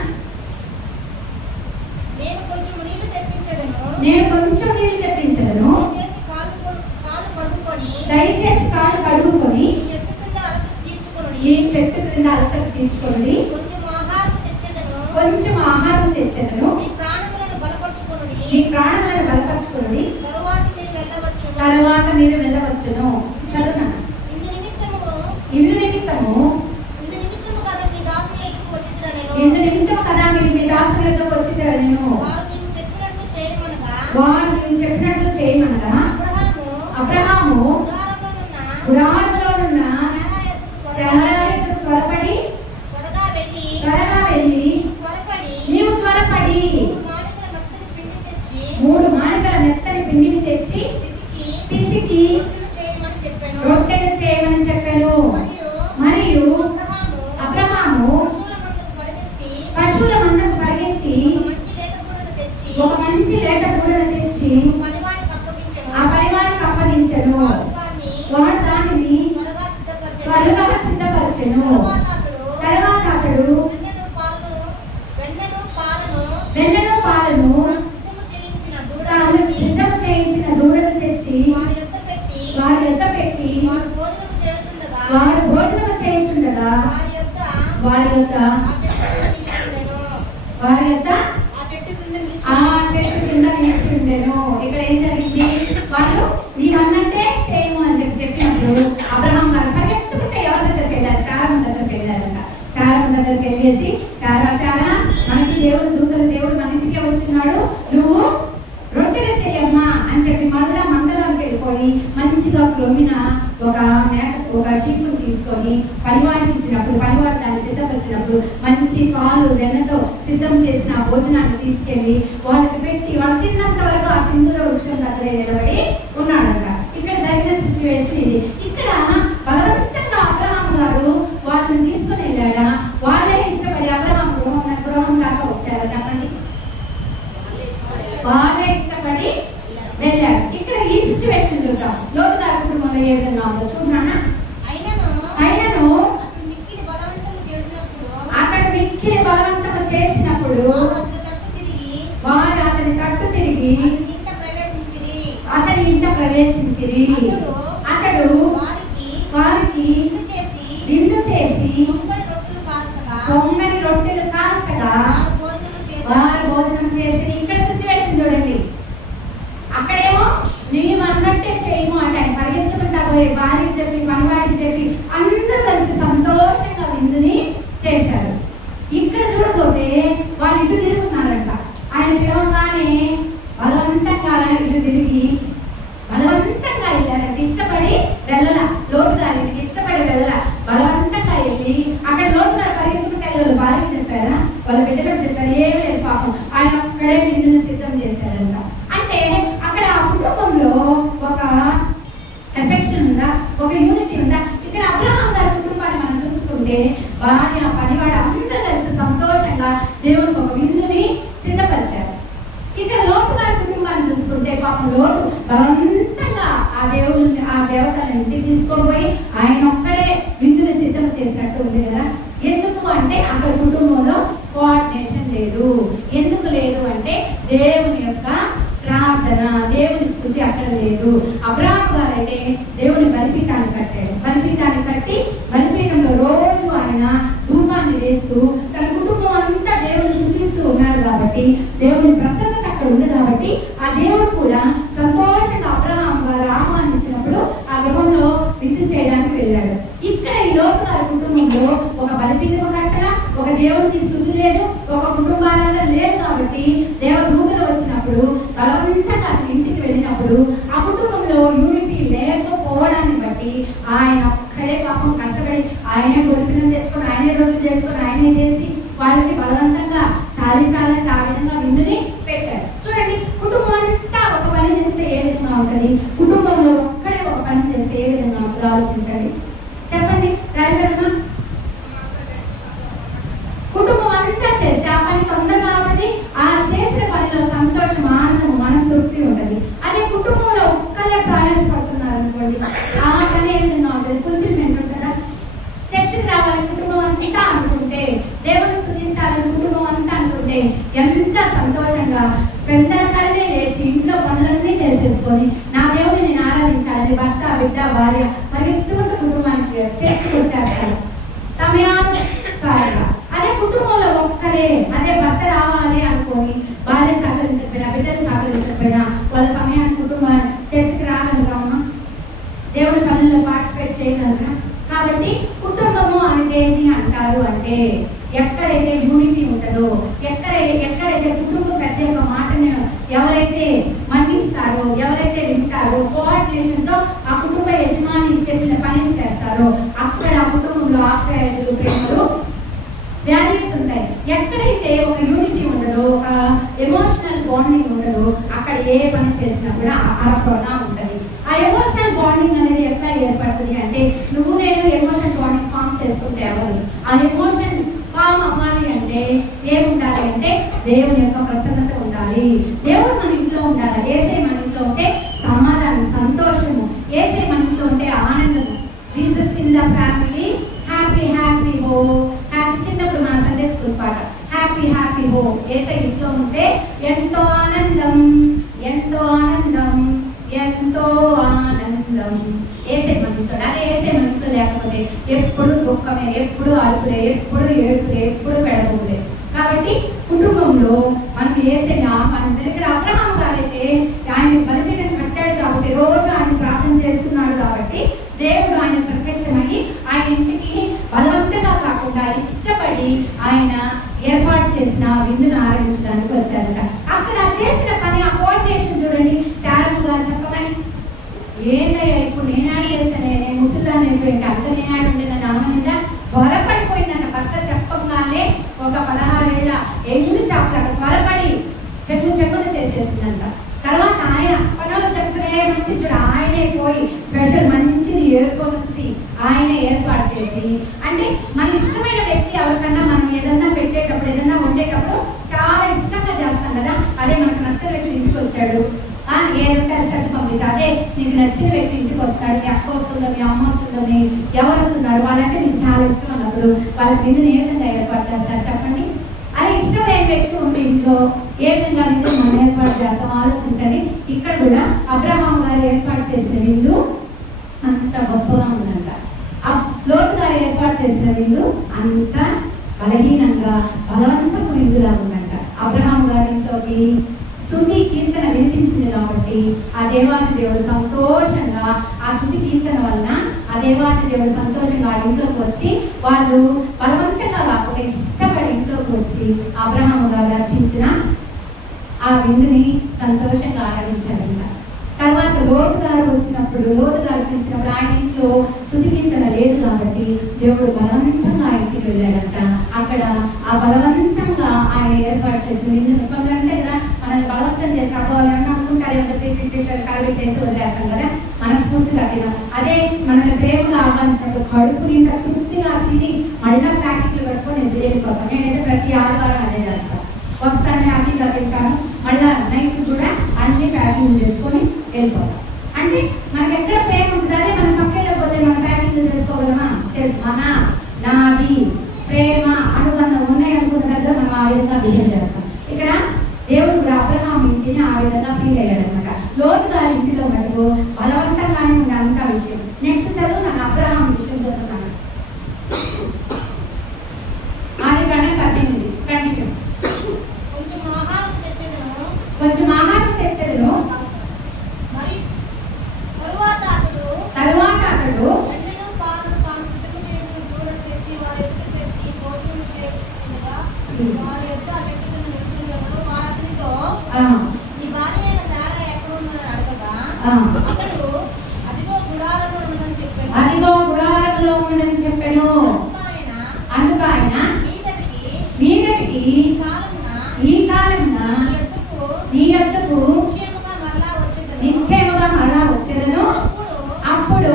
నేను కొంచెం నీళ్లు తెప్పించదను, దయచేసి కాళ్ళు కడుగుకొని ఈ చెట్టు క్రింద అలసట తీర్చుకొని కొంచెం ఆహారం తెచ్చేదను, ఈ ప్రాణములను బలపరచుకుని తరువాత మీరు వెళ్ళవచ్చును. చదువునా? ఇందు నిమిత్తము కదా మీరు మీ దాసులతో వచ్చిద్దరను. వారు నీవు చెప్పినట్లు చేయమనగా అబ్రహాము గుడారములోనున్న శారాయకు త్వరగా వెళ్ళి నీవు త్వరపడి 3 మానికల మెత్తని పిండిని తెచ్చి పిసికి రొట్టెలు చేయమని చెప్పాను. మరియు అబ్రహాము పశువుల మందకు పరిగెత్తి ఒక మంచి లేత దూడను తెచ్చి ఆ పనివానికి అప్పగించెను. వాడు దానిని త్వరగా సిద్ధపరచెను. తర్వాత అతడు వెన్నను పాలను తాను సిద్ధము చేయించిన దూడను తెచ్చి వారి యొద్ద పెట్టి వారు భోజనము చేయించుండగా వారి యొద్ద ఆ చెట్టు కింద నిలిచి ఉండెను. ఇక్కడ ఏం జరిగింది? వాళ్ళు నేను అన్నట్టే చేయము అని చెప్పినప్పుడు అబ్రహాం గారు పరిగెత్తుకుంటే ఎవరి దగ్గరికి వెళ్ళారు? శారమ్మ దగ్గరికి వెళ్ళారంట. శారమ్మ దగ్గరికి వెళ్ళేసి శారా మనకి దేవుడు మన ఇంటికే వచ్చినాడు, నువ్వు రొట్టెలు చేయమ్మా అని చెప్పి మళ్ళా మండలానికి వెళ్ళిపోయి మంచిగా క్రొమ్మిన ఒక షీపును తీసుకొని పనివాడికి ఇచ్చినప్పుడు పనివాడు దాన్ని సిద్ధపరిచినప్పుడు మంచి పాలు వెన్నతో సిద్ధం చేసిన భోజనాన్ని తీసుకెళ్లి వాళ్ళకి పెట్టి వాళ్ళు తిన్నంత వరకు ఆ సింధూర వృక్షం దగ్గరే నిలబడి ఉన్నాడంట. ఇక్కడ జరిగిన సిచ్యువేషన్ ఇది. ఇక్కడ బలవంతంగా అబ్రహాం గారు వాళ్ళని తీసుకుని వెళ్ళాడా? వాళ్ళే ఇష్టపడి అబ్రహాం గృహం దాకా వచ్చారా? చెప్పండి. వాళ్ళే ఇష్టపడి వెళ్ళాడు. ఇక్కడ ఈ సిచ్యువేషన్ చూద్దాం. లోతు గారి కుటుంబంలో ఏ విధంగా ఉందో చూడనా? అయినను అతడు మిక్కిలి బలవంతము చేసినప్పుడు వారు అతని తట్టు తిరిగి అతని ఇంట ప్రవేశించిరి. అతడు వారికి విందు చేసి పొంగని రొట్టెలు కాల్చగా వారు భోజనం చేసి. ఇక్కడ సిచ్యువేషన్ చూడండి. అక్కడేమో నీవు అన్నట్టే చేయము అంటే ఆయన పరిగెత్తుకుంటా పోయి వారికి చెప్పి పనివాడికి చెప్పి అందరూ కలిసి సంతోషంగా విందుని చేశారు. ఇక్కడ చూడబోతే వాళ్ళు ఇటు తిరుగుతున్నారంట. ఆయన పిలవగానే బలవంతంగా ఇటు తిరిగి బలవంతంగా వెళ్ళారంట. ఇష్టపడి వెళ్ళల, లోతు గారికి ఇష్టపడి వెళ్ళల, బలవంతంగా వెళ్ళి అక్కడ లోతు గారు పరిగెత్తుకుంటే వాళ్ళు భార్యకి చెప్పారా? వాళ్ళ బిడ్డలకు చెప్పారు? ఏమి లేదు పాపం. ఆయన ఒక్కడే విందుని సిద్ధం చేశారంట. అంటే అక్కడ ఆ కుటుంబంలో ఒక ఎఫెక్షన్ ఉందా? ఒక యూనిటీ ఉందా? ఇక్కడ అబ్రహాం గారి కుటుంబాన్ని మనం చూసుకుంటే భార్య ఎందుకు లేదు అంటే దేవుని యొక్క ప్రార్థన, దేవుని స్తుతి అక్కడ లేదు. అబ్రహాము గారు అయితే దేవుని బలిపీఠాన్ని కట్టాడు. బలిపీఠాన్ని కట్టి బలిపీఠంలో రోజు ఆయన ధూపాన్ని వేస్తూ తన కుటుంబం అంతా దేవుని స్తుతిస్తూ ఉన్నాడు. కాబట్టి దేవుని ప్రసన్నత అక్కడ ఉంది. కాబట్టి ఆ దేవుడు కూడా సంతోషంగా అబ్రహాము గారు ఆహ్వానించినప్పుడు ఆ గృహంలో విందు చేయడానికి వెళ్ళాడు. ఇక్కడ ఈ లోతు గారి కుటుంబంలో ఒక బలిపీఠం కట్టల, ఒక దేవునికి స్తుతి లేదు, ఒక కుటుంబారాధన లేదు. కాబట్టి దేవదూతలు వచ్చినప్పుడు బలవంతంగా ఇంటికి వెళ్ళినప్పుడు ఆ కుటుంబంలో యూనిటీ లేకపోవడాన్ని బట్టి ఆయన ఒక్కడే పాపం కష్టపడి ఆయనే గొర్రెలను తెచ్చుకొని, ఆయనే రొట్టెలు చేసుకొని, ఆయనే చేసి వాళ్ళకి బలవంతంగా చాలించాలని ఆ విధంగా విందుని పెట్టాడు. చూడండి, కుటుంబం అంతా ఒక పని చేస్తే ఏ విధంగా ఉంటుంది, కుటుంబంలో ఒక్కడే ఒక పని చేస్తే ఏ విధంగా ఉంటుంది ఆలోచించండి. చెప్పండి రాయలమ్మా. కుటుంబం అంతా చేస్తే ఆ పని తొందరగా అవుతుంది. ఆ చేసిన పనిలో సంతోషం, ఆనందం, మనస్తృప్తి ఉంటుంది. అదే కుటుంబంలో ఒక్కలే ప్రయాసపడుతున్నారు అనుకోండి, ఆ పని ఏ విధంగా ఉంటుంది, ఫుల్ఫిల్మెంట్ ఉంటుందా? చర్చికి రావాలి కుటుంబం అంతా అనుకుంటే, దేవుని స్తుతించాలని కుటుంబం అంతా అనుకుంటే ఎంత సంతోషంగా పెద్దలనే లేచి ఇంట్లో పనులన్నీ చేసేసుకొని నా దేవుడిని నేను ఆరాధించాలని భర్త, బిడ్డ, భార్య పరిగెత్తుకుంటూ కుటుంబానికి చర్చికి వచ్చేస్తారు సమయానుసారంగా. అదే కుటుంబంలో ఒక్కరే, అదే భర్త రావాలి అనుకొని భార్య సహకరించకపోయినా, బిడ్డలు సహకరించకపోయినా వాళ్ళ సమయానికి కుటుంబాన్ని చర్చికి రాగలుగుతామా? దేవుడి పనుల్లో పార్టిసిపేట్ చేయగలరా? కాబట్టి కుటుంబము అంటే ఏంటి అంటారు అంటే ఎక్కడైతే యూనిటీ ఉంటుందో, ఎక్కడైతే కుటుంబ పెద్ద యొక్క మాటను ఎవరైతే మన్నిస్తారో, ఎవరైతే వింటారో, కోఆర్డినేషన్ తో ఆ కుటుంబ యజమాని చెప్పిన పనిని చేస్తారో అక్కడ ఆ కుటుంబంలో ఆప్యాయతలు, ప్రేమలు, వాల్యూస్ ఉంటాయి. ఎక్కడైతే ఒక యూనిటీ ఉండదో, ఒక ఎమోషనల్ బాండింగ్ ఉండదో అక్కడ ఏ పని చేసినా కూడా అరపడగా ఉంటుంది. ఆ ఎమోషనల్ బాండింగ్ అనేది ఎట్లా ఏర్పడుతుంది అంటే నువ్వు నేను ఎమోషనల్ బాండింగ్ ఫామ్ చేసుకుంటే ఎవరు, ఆ ఎమోషన్ ఫామ్ అవ్వాలి అంటే ఏముండాలి అంటే దేవుని యొక్క ప్రసన్నత ఉండాలి. దేవుడు మన ఇంట్లో ఉండాలి. యేసే మన ఇంట్లో ఉంటే సమాధానం, సంతోషము. యేసే మన ఇంట్లో ఉంటే ఆనందము. Jesus in the family, happy happy హో. హ్యాపీ చిన్నప్పుడు మన సండే స్కూల్ పాట హ్యాపీ హ్యాపీ హో. యేసే ఇంట్లో ఉంటే ఎంతో ఆనందం, ఎంతో ఆనందం, ఎంతో ఆనందం. యేసే మన ఇంట్లో. అదే యేసే మన ఇంట్లో లేకపోతే ఎప్పుడు దుఃఖమే, ఎప్పుడు అడుపులే, ఎప్పుడు ఏడుపులే, ఎప్పుడు పెడబోలే. కాబట్టి కుటుంబంలో మనం యేసేనా మనం ఇక్కడ అబ్రహాము గారైతే ఆయన బలిపీఠం కట్టాడు కాబట్టి రోజు ఆయన ప్రార్థన చేస్తున్నాడు. కాబట్టి దేవుడు ఆయన ప్రత్యక్షమయ్యి ఆయన ఇంటికి బలవంతంగా కాకుండా ఇష్టపడి ఆయన ఏర్పాటు చేసిన విందును ఆరాధించడానికి వచ్చారట. అక్కడ చేసిన పని, ఆ కోఆర్డినేషన్ చూడండి. శారమ్మ గారు చెప్పగానే ఏందయ్యా ఇప్పుడు నేనాడు చేశానే, నేను ముసలిదాన్ని అయిపోయింది, అంత నేనాడు ఉంటే నన్ను అమ్మనిందా త్వరపడిపోయిందన్న భర్త చెప్పగానే ఒక 16 ఏళ్ళ ఎండు చాపలాగా త్వరపడి చెక్కును చేసేసిందంట. తర్వాత ఆయన పనులు చెప్పగా మంచి చూడ ఆయనే పోయి స్పెషల్ మంచిది ఏర్కొని వచ్చి ఆయన ఏర్పాటు చేసి, అంటే మన ఇష్టమైన వ్యక్తి ఎవరికన్నా మనం ఏదన్నా పెట్టేటప్పుడు, ఏదన్నా వండేటప్పుడు చాలా ఇష్టంగా చేస్తాం కదా. అదే మనకు నచ్చిన వ్యక్తి ఇంటికి వచ్చాడు, ఏదంటే అది సర్ది పంపించు. అదే నీకు నచ్చిన వ్యక్తి ఇంటికి వస్తాడు, మీ అక్క వస్తుందో, మీ అమ్మ వస్తుందో, మీ ఎవరు వస్తున్నారు వాళ్ళంటే మీకు చాలా ఇష్టం అన్నప్పుడు వాళ్ళకి విందుని ఏ విధంగా ఏర్పాటు చేస్తారు చెప్పండి. అది ఇష్టమైన వ్యక్తి ఉంది ఇంట్లో, ఏ విధంగా విందు మనం ఏర్పాటు చేస్తాం ఆలోచించండి. ఇక్కడ కూడా అబ్రహాము గారు ఏర్పాటు చేసిన విందు అంత గొప్పగా ఉందంట. లోతు గారు ఏర్పాటు చేసిన విందు అంత బలహీనంగా బలవంతపు విందులా ఉందంట. అబ్రహాము గారి ఇంట్లోకి స్తుతి కీర్తన వినిపించింది కాబట్టి ఆ దేవాతి దేవుడు సంతోషంగా, ఆ స్తుతి కీర్తన వలన ఆ దేవాతి దేవుడు సంతోషంగా ఆ ఇంట్లోకి వచ్చి వాళ్ళు బలవంతంగా కాకుండా ఇష్టపడి ఇంట్లోకి వచ్చి అబ్రహాము గారు అర్పించిన ఆ విందుని సంతోషంగా ఆరాధించారంట. తర్వాత లోతు గారు వచ్చినప్పుడు, లోతు గారు పిలిచినప్పుడు ఆయన ఇంట్లో స్తుతి కీర్తన లేదు కాబట్టి దేవుడు బలవంతంగా ఆ ఇంటికి వెళ్ళాడంట. అక్కడ ఆ బలవంతంగా ఆయన ఏర్పాటు చేసిన విందుని కొందరంటే కదా మనం బలవంతం చేసినప్పుడు వాళ్ళు ఏమన్నా అనుకుంటారు, కలబెట్టేసి వదిలేస్తాం కదా, మనస్ఫూర్తిగా తినం. అదే మనల్ని ప్రేమగా ఆహ్వానించినప్పుడు కడుపు నిండా తృప్తిగా తిని మళ్ళా ప్యాకెట్లు కట్టుకొని ఎదురు వెళ్ళిపోతాం. నేనైతే ప్రతి ఆదివారం అదే చేస్తాను. వస్తాను, హ్యాపీగా తింటాను, మళ్ళా నైట్ కూడా అన్ని ప్యాకింగ్ చేసుకొని వెళ్ళిపోతాం. అంటే మనకి ఎక్కడ ప్రేమ ఉంటుంది, అదే మనం పక్కన వెళ్ళిపోతే మనం ప్యాకింగ్ చేసుకోగలమా? మన నాది ప్రేమ అనుబంధం ఉన్నాయి అనుకున్న దగ్గర మనం ఆ విధంగా బిహేవ్ చేస్తాం. దేవుడు కూడా అబ్రహాం ఇంటిని ఆ విధంగా ఫీల్ అయ్యాడు అనమాట. లోతు గారి ఇంటిలో మటుకు బలవంతంగానే ఉంది అంత విషయం. నెక్స్ట్ చదువుతాను, అబ్రహాం విషయం చదువుతాను. ఆదికాండం 18 కంటిన్యూ. కొంచెం ఆహారం తెచ్చెదను. తరువాత అతడు అదిగో గుడారంలో ఉన్నదని చెప్పాను. అందుకు ఆయన మీదటికి ఈ కాలమున నీ యొద్దకు నిశ్చయముగా మరలా వచ్చేదను. అప్పుడు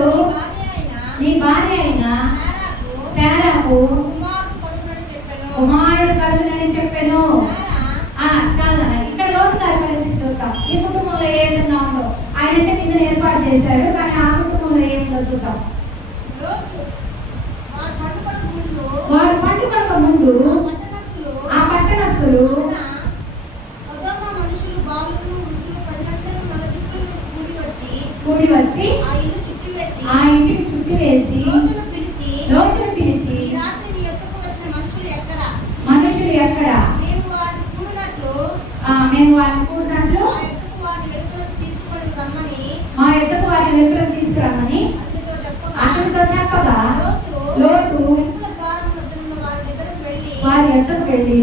నీ భార్య అయిన శారాకు కుమారుడు కలుగునని చెప్పాను. చాలా ఇక్కడ లోతు గారి పరిస్థితి చూద్దాం. ఈ కుటుంబంలో ఏ విధంగా ఉందో ఆయనైతే కింద ఏర్పాటు చేశాడు, కానీ ఆ కుటుంబంలో ఏముందో చూద్దాం. వారు పండుగకు ముందు ఆ పట్టణస్తులు కూడి వచ్చి ఆ ఇంటిని చుట్టివేసి లోతును పిలిచి మనుషులు ఎక్కడ మేము వారిని కూడినట్లు మా ఎద్దకు వారిని వెలుపలకు తీసుకురమ్మని అతనితో చెప్పగా లోతు వారి ఎద్దకు వెళ్ళి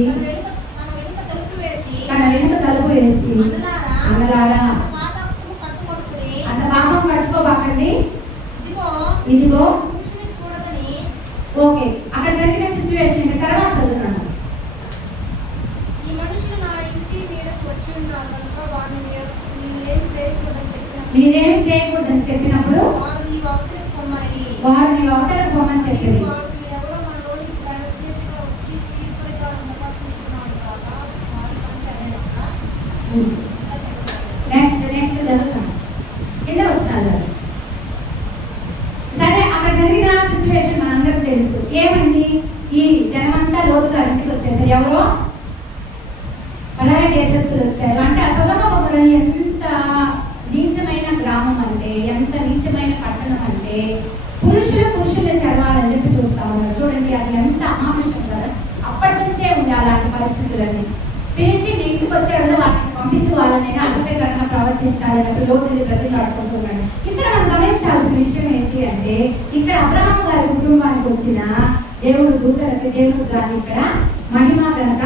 తన వెనుక తలుపు వేసి అన్నలారా అంత పాపం కట్టుకోబాకండి, ఇదిగో ఓకే. అక్కడ జరిగిన సిచ్యువేషన్ ఏంటి తర్వాత చదువుతాను. మీరేం చేయకూడదని చెప్పినప్పుడు వారు నీ అవతలకు పొమ్మని చెప్పింది. నెక్స్ట్ చదువుతాను. కింద వచ్చిన సరే, అక్కడ జరిగిన సిచ్యువేషన్ మనందరికి తెలుసు. ఏమైంది? ఈ జనమంతా లోతు గారింటికి వచ్చేసారు. ఎవరో పరాయ దేశస్తులు వచ్చారు. అంటే సొదొమ గొమొర్రా ఎంత నీచమైన గ్రామం అంటే, ఎంత నీచమైన పట్టణం అంటే, పురుషులు చదవాలని చెప్పి చూస్తా ఉన్నారు. చూడండి, అది ఎంత అమానుషం కదా. అప్పటి నుంచే ఉంది అలాంటి పరిస్థితులన్నీ. పిలిచి మీ ఇంటికి వచ్చాడు కదా, వాళ్ళని పంపించి వాళ్ళని అసభ్యకరంగా ప్రవర్తించాలి అన్నట్టు లోతుని బ్రతిలాడుకుంటున్నాడు. ఇక్కడ మనం గమనించాల్సిన విషయం ఏంటి అంటే, ఇక్కడ అబ్రహాం గారి కుటుంబానికి వచ్చిన దేవుడు దూతలకి దేవుడు కానీ ఇక్కడ మహిమ గనక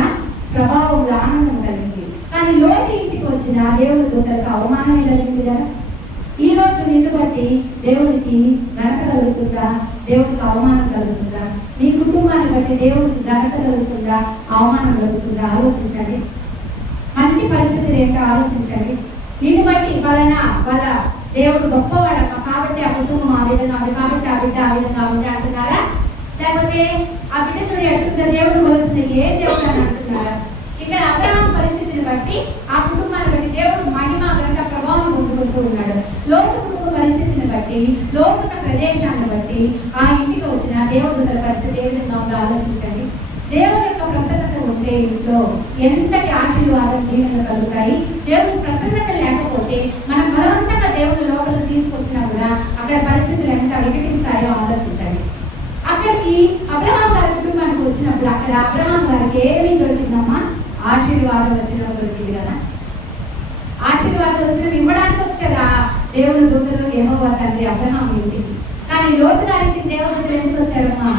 ప్రభావంలో ఆనందం కలిగింది. కానీ లోతు ఇంటికి వచ్చిన దేవుడు దూతలకు అవమానమే కలిగింది కదా. ఈ రోజు నిన్ను బట్టి దేవుడికి ఘనత కలుగుతుందా, దేవుడికి అవమానం కలుగుతుందా? నీ కుటుంబాన్ని బట్టి దేవుడికి ఘనత కలుగుతుందా, అవమానం కలుగుతుందా? ఆలోచించండి. అన్ని పరిస్థితులు ఏంటో ఆలోచించండి. నిన్ను బట్టి వాళ్ళ దేవుడు గొప్పవాడమ్మ కాబట్టి ఆ కుటుంబం ఆ విధంగా ఉంది, కాబట్టి ఆ బిడ్డ ఆ విధంగా ఉంది అంటున్నారా? లేకపోతే ఆ బిడ్డ చూడు ఎట్టుందో దేవుడు కొలుస్తుంది ఏ దేవుడు అని అంటున్నారా? ఇక్కడ అబ్రహాం పరిస్థితిని బట్టి ఆ కుటుంబాన్ని బట్టి దేవుడు మహిమ ఘనత ప్రభావం పొందుకుంటూ ఉన్నాడు. లోతు కుటుంబ పరిస్థితిని బట్టి, లోతున్న ప్రదేశాన్ని బట్టి ఆ ఇంటికి వచ్చిన దేవదూతల పరిస్థితి ఏ విధంగా ఉందో ఆలోచించండి. దేవుని యొక్క ప్రసన్నత ఉంటే ఇంట్లో ఎంతటి ఆశీర్వాదం దీవెనలు కలుగుతాయి. దేవుని ప్రసన్నత లేకపోతే మనం బలవంతంగా దేవుని లోపలికి తీసుకొచ్చినా కూడా అక్కడ పరిస్థితులు ఎంత వికటిస్తాయో ఆలోచించండి. అక్కడికి అబ్రహాం గారి కుటుంబానికి వచ్చినప్పుడు అక్కడ అబ్రహాం గారికి ఏమీ దొరికిందమ్మా? ఆశీర్వాదం వచ్చిన దొరికింది కదా. ఆశీర్వాదం వచ్చినవి ఇవ్వడానికి వచ్చారా దేవుని దూతలు యెహోవా తండ్రి అబ్రహాం ఇంటికి. కానీ లోతు గారింటికి దేవదూతలు ఎందుకు వచ్చారమ్మా?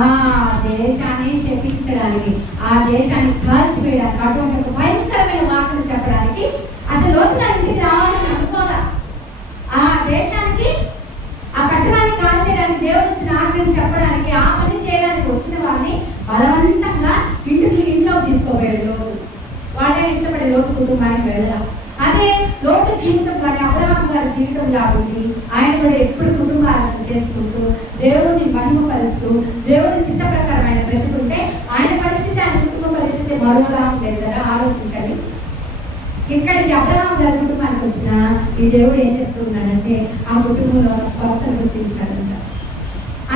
ఆ దేశాన్ని శపించడానికి, ఆ దేశాన్ని కాల్చివేయడానికి, అటువంటి ఒక భయంకరమైన వార్తలు చెప్పడానికి అసలు లోతు గారింటికి రావాలని అనుకోవాలా. ఆ దేశానికి ఆ పట్టణాన్ని కాల్చేయడానికి దేవుడు ఇచ్చిన ఆజ్ఞని చెప్పడానికి, ఆ పని చేయడానికి వచ్చిన వాళ్ళని బలవంతంగా ఇంట్లో తీసుకోపోయాడు లోతు. వాళ్ళే ఇష్టపడే లోతు కుటుంబానికి వెళ్ళాలి. అదే లోతు జీవితం కానీ అబ్రహాం గారి జీవితం లాగుంది. ఆయన కూడా ఎప్పుడు కుటుంబాలను చేసుకుంటూ దేవుడిని మహిమపరుస్తూ దేవుడి చిత్త ప్రకారమైన బ్రతుకుంటే ఆయన పరిస్థితి, ఆయన కుటుంబ పరిస్థితి మరోలా ఉండేది కదా. ఆలోచించండి. ఇక్కడికి అబ్రహాం గారి కుటుంబానికి వచ్చిన ఈ దేవుడు ఏం చెప్తున్నాడంటే ఆ కుటుంబంలో కొరతను గుర్తించాడంట.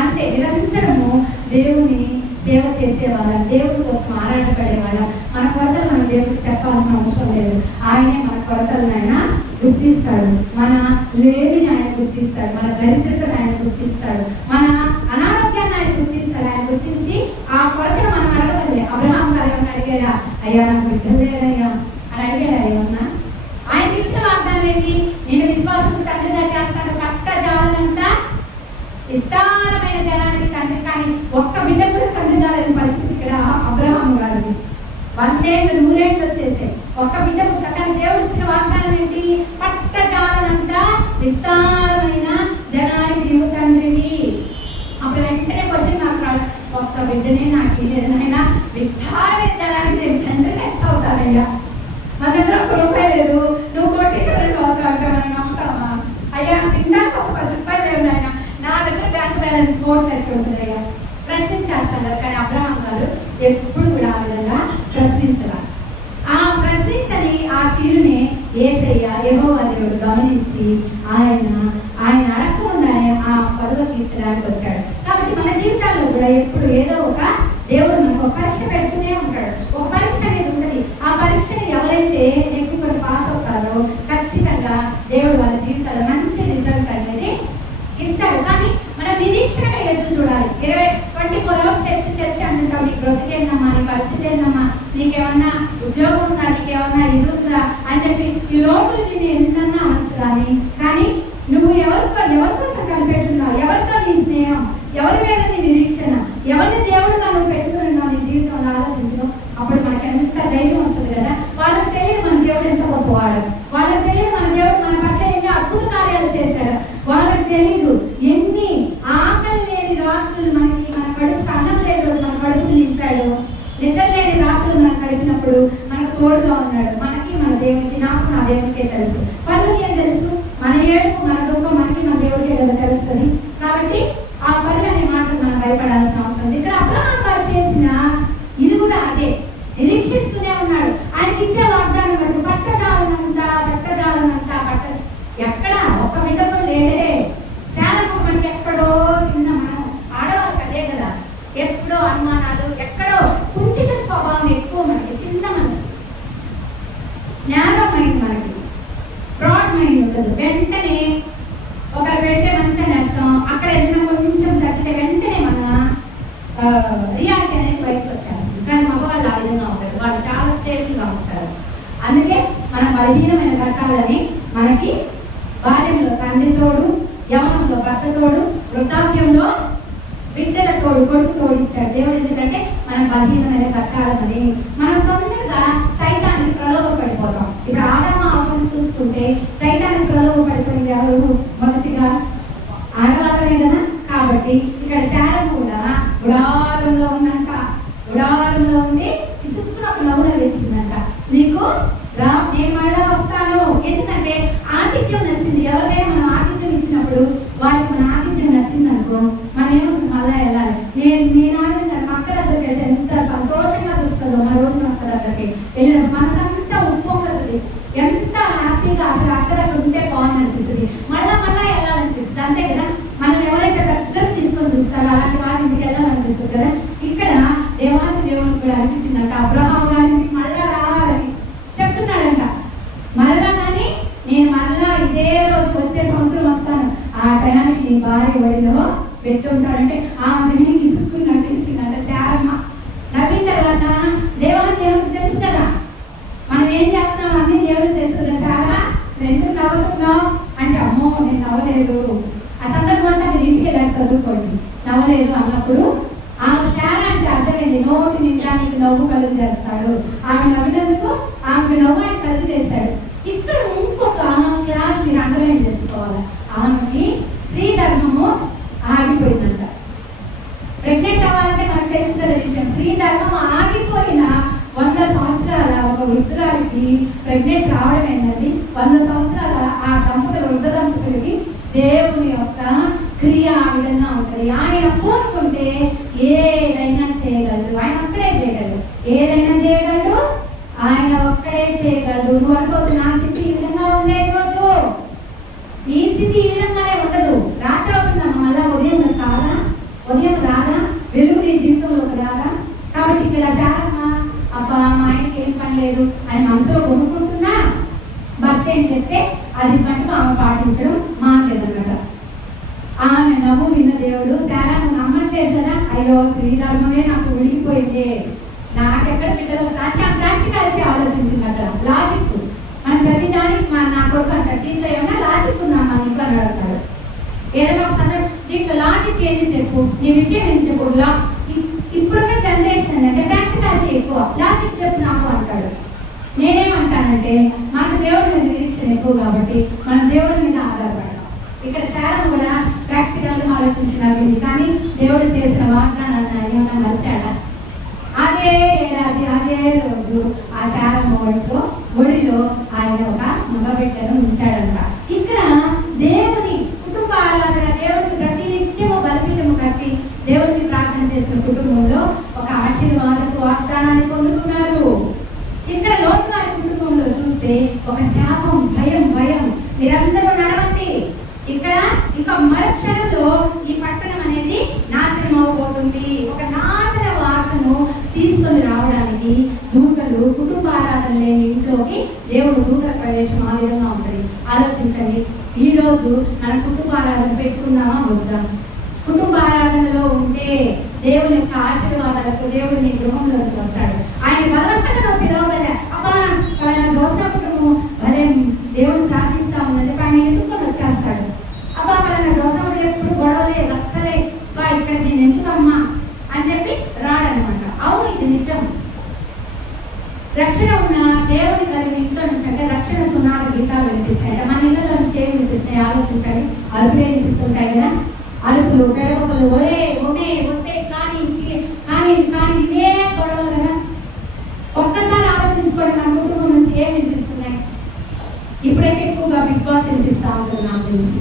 అంతే, నిరంతరము దేవుని సేవ చేసేవాళ్ళం, దేవుడి కోసం ఆరాటపడేవాళ్ళం. మన కొరతలు మనం దేవుడికి చెప్పాల్సిన అవసరం లేదు. ఆయనే మన కొరతలను ఆయన గుర్తిస్తాడు, మన లేమిని ఆయన గుర్తిస్తాడు, మన దరిద్రతను ఆయన గుర్తిస్తాడు, మన అనారోగ్యాన్ని ఆయన గుర్తిస్తాడు. ఆయన గుర్తించి ఆ కొరతను మనం అడగలే. అబ్రహాం గారు ఏమన్నా అడిగాడా? అయ్యా నాకు బిడ్డలు లేరయ్యా అని అడిగాడా ఏమన్నా? ఆయన ఇచ్చిన వాగ్దానం ఏంటి? నేను విశ్వాసంకు తండ్రిగా చేస్తాను, కట్ట జాలంట విస్తారమైన జనానికి తండ్రి. కానీ ఒక్క బిడ్డ కూడా తండ్రి కాలేని పరిస్థితి ఇక్కడ అబ్రహాం గారిది. 100 ఏళ్ళు 100 ఏళ్ళు వచ్చేసాయి, ఒక్క బిడ్డ పుట్ట. కానీ దేవుడు ఇచ్చిన వాగ్దానం ఏంటి? పట్ట జాలనంత విస్తారమైన జనానికి నీవు తండ్రివి. అప్పుడు వెంటనే క్వశ్చన్ మార్క్ రాదు, ఒక్క బిడ్డనే నాకు ఇల్లేదైనా విస్తారమైన జనానికి నేను తండ్రిని ఎంత అవుతానయ్యా? మా దగ్గర ₹1 లేదు, నువ్వు కోటీశ్వరుడు అవుతావు అంటే మనం నమ్ముతామా? అయ్యా తింటాక ఒక ₹10 లేవు నాయన, నా దగ్గర బ్యాంక్ బ్యాలెన్స్ కోట్ కట్టి ఉంటుందయ్యా. ప్రశ్నించేస్తాం కదా. కానీ అబ్రహాం గారు ఎప్పుడు కూడా ఆ విధంగా ప్రశ్నించరా. ఆ ప్రశ్నించని ఆ తీరునే యేసయ్య యెహోవా దేవుడు గమనించి ఆయన అడగకుండానే ఆ పదవి తీర్చడానికి వచ్చాడు. కాబట్టి మన జీవితాల్లో కూడా ఎప్పుడు ఏదో ఒక దేవుడు మనకు ఒక పరీక్ష పెడుతూనే ఉంటాడు. ఒక పరీక్ష అనేది ఉంటుంది. ఆ పరీక్షని ఎవరైతే ఎక్కువ పాస్ అవుతారో ఖచ్చితంగా దేవుడు వాళ్ళ జీవితాల్లో మంచి రిజల్ట్ అనేది ఇస్తాడు. కానీ మనం నిరీక్షణగా ఎదురు చూడాలి. 24 hours చర్చ అంటుంటాం. నీ బ్రతికేందమ్మా, నీ పరిస్థితి ఏందమ్మా, నీకేమన్నా ఉద్యోగం ఉందా, నీకేమన్నా ఇది ఉందా అని చెప్పి ఈ లోపల నేను ఎన్నన్నా అనొచ్చు. కానీ నువ్వు ఎవరికోసం కనిపెడుతున్నావు? ఎవరితో నీ స్నేహం, ఎవరి మీద నీ నిరీక్షణ, ఎవరిని దేవుడుగా నువ్వు పెట్టుకున్నావు నీ జీవితంలో ఆలోచించడం. అప్పుడు మనకి ఎంత ధైర్యం వస్తుంది కదా. వాళ్ళకి తెలియదు మన దేవుడు ఎంత గొప్పవాడు, వాళ్ళకి తెలియదు మన దేవుడు మన పట్ల ఎన్ని అద్భుత కార్యాలు చేశాడు, వాళ్ళకి తెలియదు ఎన్ని ఆకలి లేని రాత్రులు మనకి, మన కడుపుకి అన్నం లేని రోజు మన కడుపుని నింపాడు, నిద్ర లేని రాత్రులు మనకు గడిపినప్పుడు మనకు తోడుగా ఉన్నాడు. మనకి మన దేవునికి, నాకు నా దేవునికే తెలుసు. వాళ్ళకి ఏం తెలుసు? మన ఏడుపు, మన దుఃఖం మనకి మన దేవుడికే కదా తెలుస్తుంది. కాబట్టి ఆ పనులు అనే మాటలు మనం భయపడాల్సిన అవసరం ఉంది. ఇక్కడ అబ్రహాం గారు చేసిన ఇది కూడా అదే, నిరీక్షిస్తూనే ఉన్నాడు. ఆయనకి ఇచ్చే వాగ్దానం బట్టి పట్టజాలనంతా ఎక్కడ ఒక్క బిడ్డ కూడా లేడే. శారము మనకి ఎక్కడో చిన్న, మనం ఆడవాళ్ళకి అదే కదా, ఎప్పుడో అనుమానాలు, ఎక్కడో కుంచిత స్వభావం ఎక్కువ, మనకి చిన్న మనసు, జ్ఞానం మైండ్, మనకి బ్రాడ్ మైండ్ ఉంటుంది. వెంటనే ఒకరు పెడితే మంచిగా నేస్తాం, అక్కడ ఏదైనా కొంచెం తగ్గితే వెంటనే మన రియాలిటీ అనేది బయటకు వచ్చేస్తుంది. కానీ మగవాళ్ళు ఆ విధంగా ఉంటారు, వాళ్ళు చాలా స్టేబుల్గా ఉంటారు. అందుకే మనం బలహీనమైన ఘట్టాలని మనకి బాల్యంలో తండ్రి తోడు, యవనంలో భర్త తోడు, వృద్ధాప్యంలో బిడ్డల తోడు, కొడుకు తోడు ఇచ్చాడు దేవుడు. ఎందుకంటే మనం బలహీనమైన ఘట్టాలని మనం తొందరగా సైతానికి ప్రలోభ పడిపోతాం. ఇప్పుడు ఆదాము అవ్వను చూసుకుంటే సైతానికి ప్రలోభ పడిపోయింది ఎవరు? మొదటిగా ఆడవాళ్ళమే కదా. కాబట్టి ఇక్కడ శారము కూడా గుడారంలో ఉందంట, గుడారంలో ఉండి ఇసుక్కున ఒక నవ్వున వేసిందంట, నీకు రా, నేను మళ్ళా వస్తాను. ఎందుకంటే ఆతిథ్యం నచ్చింది. ఎవరికైనా మనం ఆతిథ్యం ఇచ్చినప్పుడు వాళ్ళకి మన ఆతిథ్యం నచ్చింది అనుకో, మనం ఏమంటాం మళ్ళా వెళ్ళాలి. నేను ఆ విధంగా మా అక్క దగ్గరికి వెళ్తే ఎంత సంతోషంగా చూస్తుందో, మా రోజు మా అక్క దగ్గరికి వెళ్ళినప్పుడు మనసంతా ఉప్పొంగుతుంది, ఎంత హ్యాపీగా అసలు అక్క దగ్గర ఉంటే బాగుంది అనిపిస్తుంది, మళ్ళా వెళ్ళాలనిపిస్తుంది. అంతే కదా, మనల్ని ఎవరైతే దగ్గర తీసుకొని చూస్తారో అలాంటి వారి ఇంటికి వెళ్ళాలనిపిస్తుంది కదా. ఇక్కడ దేవాది దేవునికి కూడా అనిపించిందంట, అబ్రహాము గారికి మళ్ళా రావాలని చెప్తున్నాడంట. మరలా కానీ నేను మరలా ఇదే రోజు వచ్చే సంవత్సరం వస్తాను, ఆ టయానికి నీ భార్య ఒడిలో పెట్టుంటాడంటే ఆమె వినికి సుక్కుని నవ్వించిందంట శారమ్మ. నవ్విన తర్వాత దేవునికి తెలుసు కదా మనం ఏం చేస్తాం, అన్ని దేవుడికి తెలుసు కదా. శారమ్మ ఎందుకు నవ్వుతున్నావు అంటే, అమ్మో నేను నవ్వలేదు. ఆ సందర్భం అంతా మీరు ఇంటికి వెళ్ళాలి చదువుకోండి. నవ్వలేదు అన్నప్పుడు ఆమె శార అంటే అర్థమైంది, నోటి నిండా నీకు నవ్వు కలుగు చేస్తాడు. ఆమె నవ్వినందుకు ఆమెకు నవ్వు ఆయన కలుగు చేశాడు. ఇక్కడ ఇంకొక క్లాస్ మీరు అండర్లైన్ చేసుకోవాలి. ఆమెకి స్త్రీ ధర్మము ఆగిపోయిందంట. ప్రెగ్నెంట్ అవ్వాలంటే మనకు తెలుసు కదా విషయం. స్త్రీ ధర్మం ఆగిపోయిన 100 సంవత్సరాల ఒక వృద్ధురాలికి ప్రెగ్నెంట్ రావడం ఏంటండి, 100 సంవత్సరాల ఆ వృద్ధ దంపతులకి దేవుని యొక్క క్రియ ఆ విధంగా ఉంటుంది. ఆయన కోరుకుంటే ఏదైనా చేయగలడు, ఆయన ఒక్కడే చేయగలడు, ఏదైనా చేయగలడు, ఆయన ఒక్కడే చేయగలడు. నువ్వు అనుకోవచ్చు నా స్థితి ఈ విధంగా ఉందే, ఈరోజు ఈ స్థితి ఈ విధంగానే ఉండదు. రాత్రి అవుతుందమ్మా, మళ్ళా ఉదయం రాదా, వెలుగు నీ జీవితంలోకి రాదా, అని మనసులో కొనుక్కుంటున్నా భర్త ఏం చెప్తే అది మటుకు ఆమె పాటించడం మానలేదన్నమాట. ఆమె నవ్వు విన్న దేవుడు, సారా నువ్వు నమ్మట్లేదు కదా, అయ్యో శ్రీధర్మమే నాకు ఉడిగిపోయింది, నాకెక్కడ బిడ్డలు అంటే ఆ ప్రాక్టికాలిటీ ఆలోచించిందట. లాజిక్ మన ప్రతి దానికి నా కొడుకు అంటారు, దీంట్లో ఏమన్నా లాజిక్ ఉందా మన ఇంట్లో అని అడుగుతాడు. ఏదైనా ఒక సందర్భం దీంట్లో లాజిక్ ఏంటి చెప్పు, నీ విషయం ఏంటి చెప్పు. ఇప్పుడున్న జనరేషన్ ఏంటంటే ప్రాక్టికాలిటీ ఎక్కువ, లాజిక్ చెప్పు నాకు అంటాడు. నేనేమంటానంటే మనకు దేవుడి మీద నిరీక్షణ ఎక్కువ కాబట్టి మనం దేవుడి మీద ఆధారపడతాం. ఇక్కడ శారం కూడా ప్రాక్టికల్గా ఆలోచించినది, కానీ దేవుడు చేసిన వాగ్దానాన్ని ఆయన ఏమన్నా మర్చాడా? అదే ఏడాది అదే రోజు ఆ శారం ఒడిలో ఆయన ఒక మగబిడ్డను ఉంచాడంట. ఇక్కడ దేవుని కుటుంబ ఆరాధన, దేవుడికి ప్రతినిత్యము బలిపీఠము కట్టి దేవుడికి ప్రార్థన చేసిన కుటుంబంలో ఒక ఆశీర్వాదపు వాగ్దానాన్ని పొందుతున్నారు. ఇక్కడ లోతు గారి కుటుంబంలో చూస్తే ఒక శాపం, భయం మీరందరూ నడవండి, ఇక్కడ ఇక మరుక్షణంలో ఈ పట్టణం అనేది నాశనం అవబోతుంది. ఒక నాశన వార్తను తీసుకొని రావడానికి దూతలు, కుటుంబ ఆరాధన లేని ఇంట్లోకి దేవుడు దూతల ప్రవేశం ఆ విధంగా ఉంటుంది. ఆలోచించండి, ఈ రోజు మన కుటుంబ ఆరాధన పెట్టుకుందామా వద్దా? కుటుంబ ఆరాధనలో ఉంటే దేవుని యొక్క ఆశీర్వాదాలతో దేవుడు నీ గృహంలోకి వస్తాడు. ఆయన బలవంతంగా పిలవబడే అబ్బా పలానా జోస్నా కుటుంబం భలే దేవుని ప్రార్థిస్తా ఉందని చెప్పి ఆయన ఎదుర్కొని వచ్చేస్తాడు. అబ్బా పలానా జోస్నా ఎప్పుడు గొడవలే రచ్చలే, బా ఇక్కడ నేను ఎందుకమ్మా అని చెప్పి రాడనమాట. అవును, ఇది నిజం. రక్షణ ఉన్న దేవుని కలిగిన ఇంట్లో నుంచి అంటే రక్షణ సునాద గీతాలు వినిపిస్తాయి. మన ఇళ్ళలో నుంచి ఏమి వినిపిస్తాయి ఆలోచించండి. అరుపులే వినిపిస్తుంటాయి కదా, అరుపులు, పెడవకులు, ఒరే ఒమే వస్తే కానీ ఇవే గొడవలు కదా. ఒక్కసారి ఆలోచించుకోండి, మన కుటుంబం నుంచి ఏం వినిపిస్తున్నాయి. ఇప్పుడైతే ఎక్కువగా బిగ్ బాస్ వినిపిస్తా ఉంటుంది నాకు తెలిసి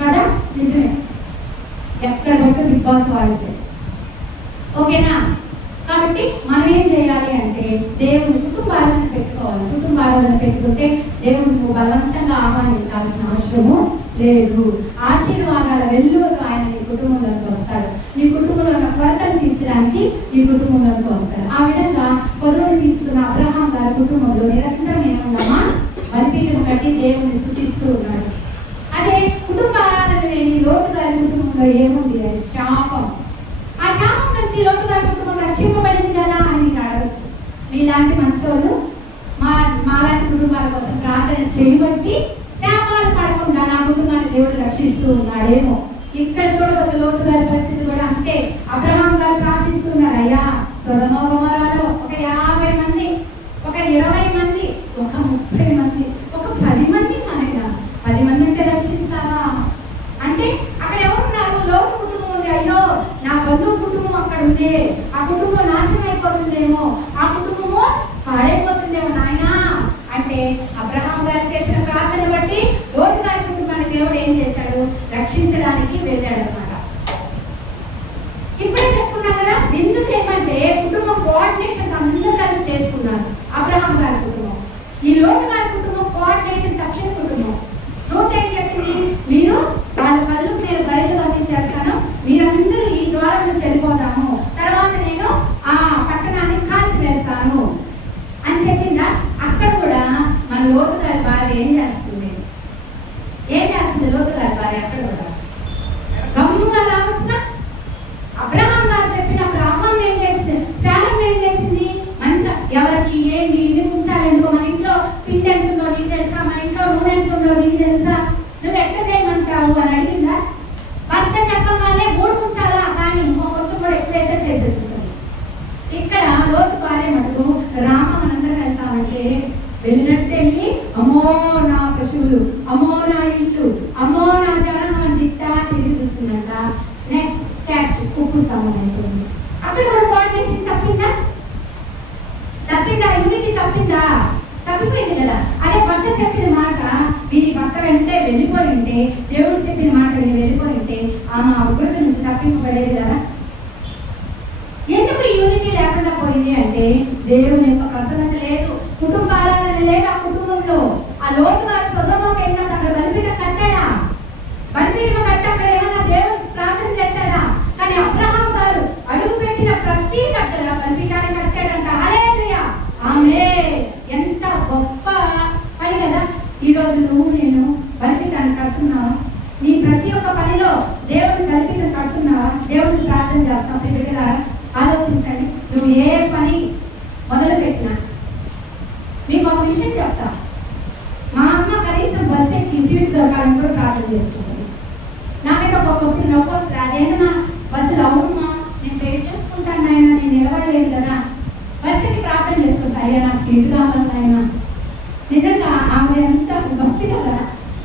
కదా, నిజమే. ఎక్కడ పడితే బిగ్ బాస్ వాయిసే, ఓకేనా? కాబట్టి మనం ఏం చేయాలి అంటే దేవుని కుటుంబాలను పెట్టుకోవాలి. కుటుంబాలను పెట్టుకుంటే దేవుడిని బలవంతంగా ఆహ్వానించాల్సిన అవసరము లేదు. ఆశీర్వాదాల వెల్లువతో ఆయన నీ కుటుంబంలోకి వస్తాడు. నీ కుటుంబంలో ఉన్న కొరతలు తీర్చడానికి నీ కుటుంబంలోకి వస్తాడు. ఆ విధంగా కొదువులు తీర్చుకున్న అబ్రహాం గారి కుటుంబంలో నిరంతరం ఏముందమ్మా? బలిపీఠం కట్టి దేవుని స్తుతిస్తూ ఉన్నాడు. అదే కుటుంబ ఆరాధన లేని లోతు గారి కుటుంబంలో ఏముంది? శాపం. ఆ శాపం నుంచి లోతు గారి కుటుంబం రక్షింపబడింది కదా అని మీరు అడగచ్చు. మీలాంటి మంచోళ్ళు మాలాంటి కుటుంబాల కోసం ప్రార్థన చేయబట్టి శాపాలు పడకుండా నా కుటుంబాన్ని దేవుడు రక్షిస్తూ ఉన్నాడేమో. ఇక్కడ చూడవద్దు, లోతు గారి పరిస్థితి కూడా అంతే. అబ్రహాం గారు ప్రార్థిస్తున్నారు, అయ్యా సొదొమ గొమొర్రాలో ఒక 50 మంది, ఒక 20 మంది, ఒక 30 మంది, ఒక 10 మంది, ఆయన 10 మంది అంటే రక్షిస్తావా అంటే అక్కడ ఎవరున్నారు? లోతు కుటుంబం ఉంది. అయ్యో నా బంధువు కుటుంబం అక్కడ ఉంది, ఆ కుటుంబం నాశనం అయిపోతుందేమో, ఆ కుటుంబము పాడైపోతుందేమో నాయనా అంటే అబ్రహాం గారు చేసిన ప్రార్థన బట్టి లోతు గారి కుటుంబాన్ని దేవుడు ఏం చేశాడు? రక్షించడానికి వెళ్ళాడు అనమాట. ఇప్పుడే చెప్పుకున్నాం కదా, విందు చేయమంటే కుటుంబం కోఆర్డినేషన్ అందరూ కలిసి చేసుకున్నారు. అబ్రహాం గారి కుటుంబం, ఈ లోతు గారి కుటుంబం కోఆర్డినేషన్ తప్పిన కుటుంబం. లోతు ఏం చెప్పింది? మీరు వాళ్ళ కళ్ళకు నేను బయట పంపించేస్తాను, మీరందరూ ఈ ద్వారం నుంచి వెళ్ళిపోతాము, తర్వాత నేను ఆ పట్టణాన్ని కాల్చివేస్తాను అని చెప్పిందా? అక్కడ కూడా మన లోతు గారి భార్య ఏం చేస్తుంది? లోతు గారి భార్య అక్కడ కూడా గమ్ముగా రావచ్చునా? అబ్రహాం గారు చెప్పినప్పుడు అమ్మమ్మ ఏం చేసింది? శారం ఏం చేసింది? మంచిగా ఎవరికి ఏంటి ఇల్లు ఉంచాలి, ఎందుకో మన ఇంట్లో పిండి ఎంతుందో నీకు తెలుసా, మన ఇంట్లో నూనె ఎంతుందో నీకు తెలుసా, నువ్వు ఎట్లా చేయమంటావు అని అడిగిందా? భర్త చెప్పగానే 3 ఉంచాలా, కానీ ఇంకో కొంచెం కూడా ఎక్కువ వేసే చేసేసుకుంటుంది. ఇక్కడ లోతు భార్య మటుకు రామ మనందరం వెళ్తామంటే వెళ్ళినట్టు వెళ్ళి అమ్మో నా పశువులు, అమ్మో నా ఇల్లు, అమ్మో నా జనం అని తిట్టా తిరిగి చూస్తుందంట. నెక్స్ట్ స్టాచ్యూ ఉప్పు స్తంభం అవుతుంది. అక్కడ కూడా కోఆర్డినేషన్ తప్పిందా? యూనిటీ తప్పిపోయింది కదా. అదే భర్త చెప్పిన మాట వీరి భర్త వెంటే వెళ్ళిపోయి ఉంటే, దేవుడు చెప్పిన మాట వీళ్ళు వెళ్ళిపోయి ఉంటే ఆమె ఉగ్రత నుంచి తప్పింపబడేది కదా. ఎందుకు యూనిటీ లేకుండా పోయింది అంటే దేవుని యొక్క ప్రసన్నత లేదు, కుటుంబ ఆరాధన లేదు ఆ కుటుంబంలో. ఆ లోతు గారు సొదొమకి వెళ్ళినప్పుడు అక్కడ బలిపీఠం కట్టాడా? బలిపీఠం కట్టి అక్కడ ఏమన్నా దేవుడు ప్రార్థన చేశాడా? కానీ అబ్రహాం గారు అడుగు పెట్టిన ప్రతి దగ్గర బలిపీఠాన్ని కట్టాడంట. హల్లెలూయా, ఆమేన్. ఈరోజు నువ్వు నేను బలిపీఠాన్ని కడుతున్నావా? నీ ప్రతి ఒక్క పనిలో దేవుని బలిపీఠం కడుతున్నావా? దేవుడిని ప్రార్థన చేస్తావా? బిడ్డలారా ఆలోచించండి. నువ్వు ఏ పని మొదలు పెట్టినా మీకు ఒక విషయం చెప్తా. మా అమ్మ కనీసం బస్సు ఎక్కి సీటు దొరకాలని కూడా ప్రార్థన చేసుకుంటుంది. నాకైతే ఒక్కొక్కప్పుడు నవ్వు వస్తుంది. అదేనా బస్సులు అవునమ్మా, నేను వెయిట్ చేసుకుంటాను ఆయన, నేను నిలబడలేదు కదా, బస్సుకి ప్రార్థన చేసుకుంటా, అయ్యా నాకు సీటు కావాలి ఆయన. నిజంగా ఆమె ఎంత భక్తి కదా.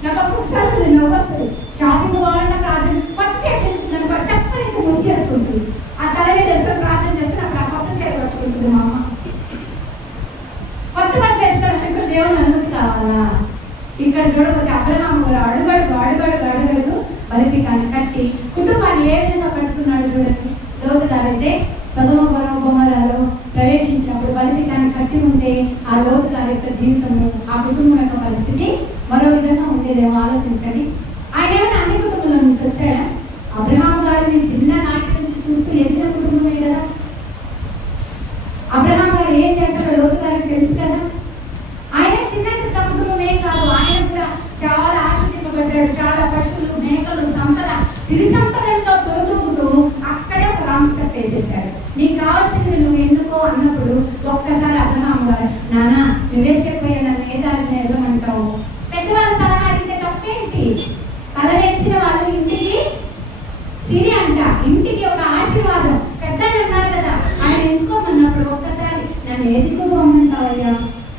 నాకు ఒక్కొక్కసారి నవ్వు వస్తుంది. షాపింగ్ పోవాలన్నా ప్రార్థన, కొత్త చీర తెచ్చుకుందాను కూడా తప్పని ముసిగేసుకుంటుంది. ఆ తల మీద వేసుకొని ప్రార్థన చేస్తే అప్పుడు ఆ కొత్త చీర పట్టుకుంటుంది మా అమ్మ. కొత్త బట్టలు వేసుకోవాలంటే దేవుని అనుమతి కావాలా? ఇక్కడ చూడకపోతే అబ్రహాము గారు అడుగడుగు బలిపీఠాన్ని కట్టి కుటుంబాన్ని ఏ విధంగా కట్టుకున్నాడు చూడండి. లోతు గారైతే సొదొమ గొమొర్రాలో ప్రవేశించినప్పుడు బలిపీఠాన్ని కట్టి ఉంటే ఆ లోతు గారి యొక్క జీవితము, ఆ కుటుంబం యొక్క పరిస్థితి మరో విధంగా ఉండేదేమో ఆలోచించండి. ఆయన ఏమైనా అన్ని కుటుంబాల నుంచి వచ్చాడా? అబ్రహాము గారిని చిన్న నాటి నుంచి చూస్తూ ఎదిగిన కుటుంబమే కదా. అబ్రహాం గారు ఏం చేస్తారో లోతు గారికి తెలుసు కదా. ఆయన చిన్న కుటుంబమే కాదు, ఆయన కూడా చాలా ఆశ్రయింపబడ్డాడు. చాలా పశువులు, మేకలు, సంపద, సిరి సంపదలతో తోడుతూ అక్కడే ఒక రాంగ్ స్టెప్ వేసేసాడు. నీకు కావాల్సింది నువ్వు ఎందుకో అన్నప్పుడు ఒక్కసారి అబ్రహాం గారు, నానా నువ్వే చెప్పాయా నన్ను ఏ దారిని వెళ్ళమంటావు? పెద్దవాళ్ళ సలహా అడిగితే తప్పేంటి? కలవేసిన వాళ్ళు ఇంటికి సిరి అంట, ఇంటికి ఒక ఆశీర్వాదం. పెద్దలు ఉన్నారు కదా, ఆయన ఎంచుకోమన్నప్పుడు ఒక్కసారి నన్ను ఎదుర్కోమంటావయ్యా,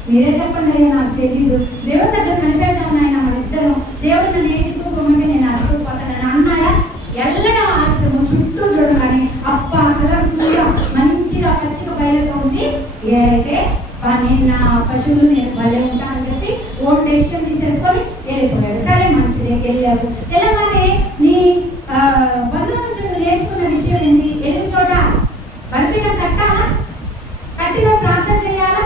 మీరే చెప్పండి అయ్యా, నాకు తెలియదు, దేవుడి దగ్గర కనిపెట్టాను ఆయన మన ఇద్దరు, దేవుడు నన్ను ఎదుర్కోమంటే నేను అడుగుపోతానని అన్నాడా? ఎల్లడం ఆలస్యము. చుట్టూ చూడగానే అప్ప కలర్ఫుల్గా మంచిగా పచ్చిక బయలుతో ఉంది. ఏదైతే నేను నా పశువులు నేను భలే ఉంటా అని చెప్పి ఓన్ డెసిషన్ తీసేసుకొని వెళ్ళిపోయాడు. సరే మంచిదే, వెళ్ళావు. తెలంగాణ నీ బంధువుల నుంచి నేర్చుకున్న విషయం ఏంటి? వెళ్ళిన చోట బలిపీఠం కట్టాలా? కట్టిలో ప్రార్థన చేయాలా?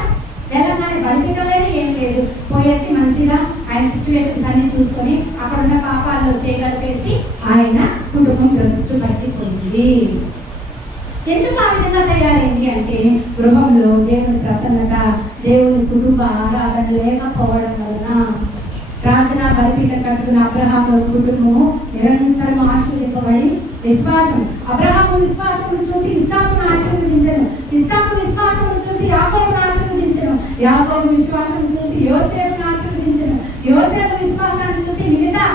వెళ్ళగానే బలిపీఠం లేదు, ఏం లేదు. పోయేసి మంచిగా ఆయన సిచ్యువేషన్స్ అన్ని చూసుకొని అక్కడ ఉన్న పాపాల్లో చేయగలిపేసి ఆయన కుటుంబం ప్రస్తుతం పట్టిపోయింది. ఎందుకు ఆ విధంగా తయారైంది అంటే గృహంలో దేవుని ప్రసన్నత, దేవుని కుటుంబ ఆరాధన లేకపోవడం వలన. ప్రార్థన బలిపీఠం కట్టుకున్న అబ్రహాము కుటుంబము నిరంతరం ఆశీర్వదింపబడి విశ్వాసం, అబ్రహాము విశ్వాసము చూసి ఇస్సాకును ఆశీర్వదించను, ఇస్సాకు విశ్వాసము చూసి యాకోబును ఆశీర్వదించను, యాకోబు విశ్వాసం చూసి యోసేపును ఆశీర్వదించను, యోసేపు విశ్వాసాన్ని చూసి మిగతా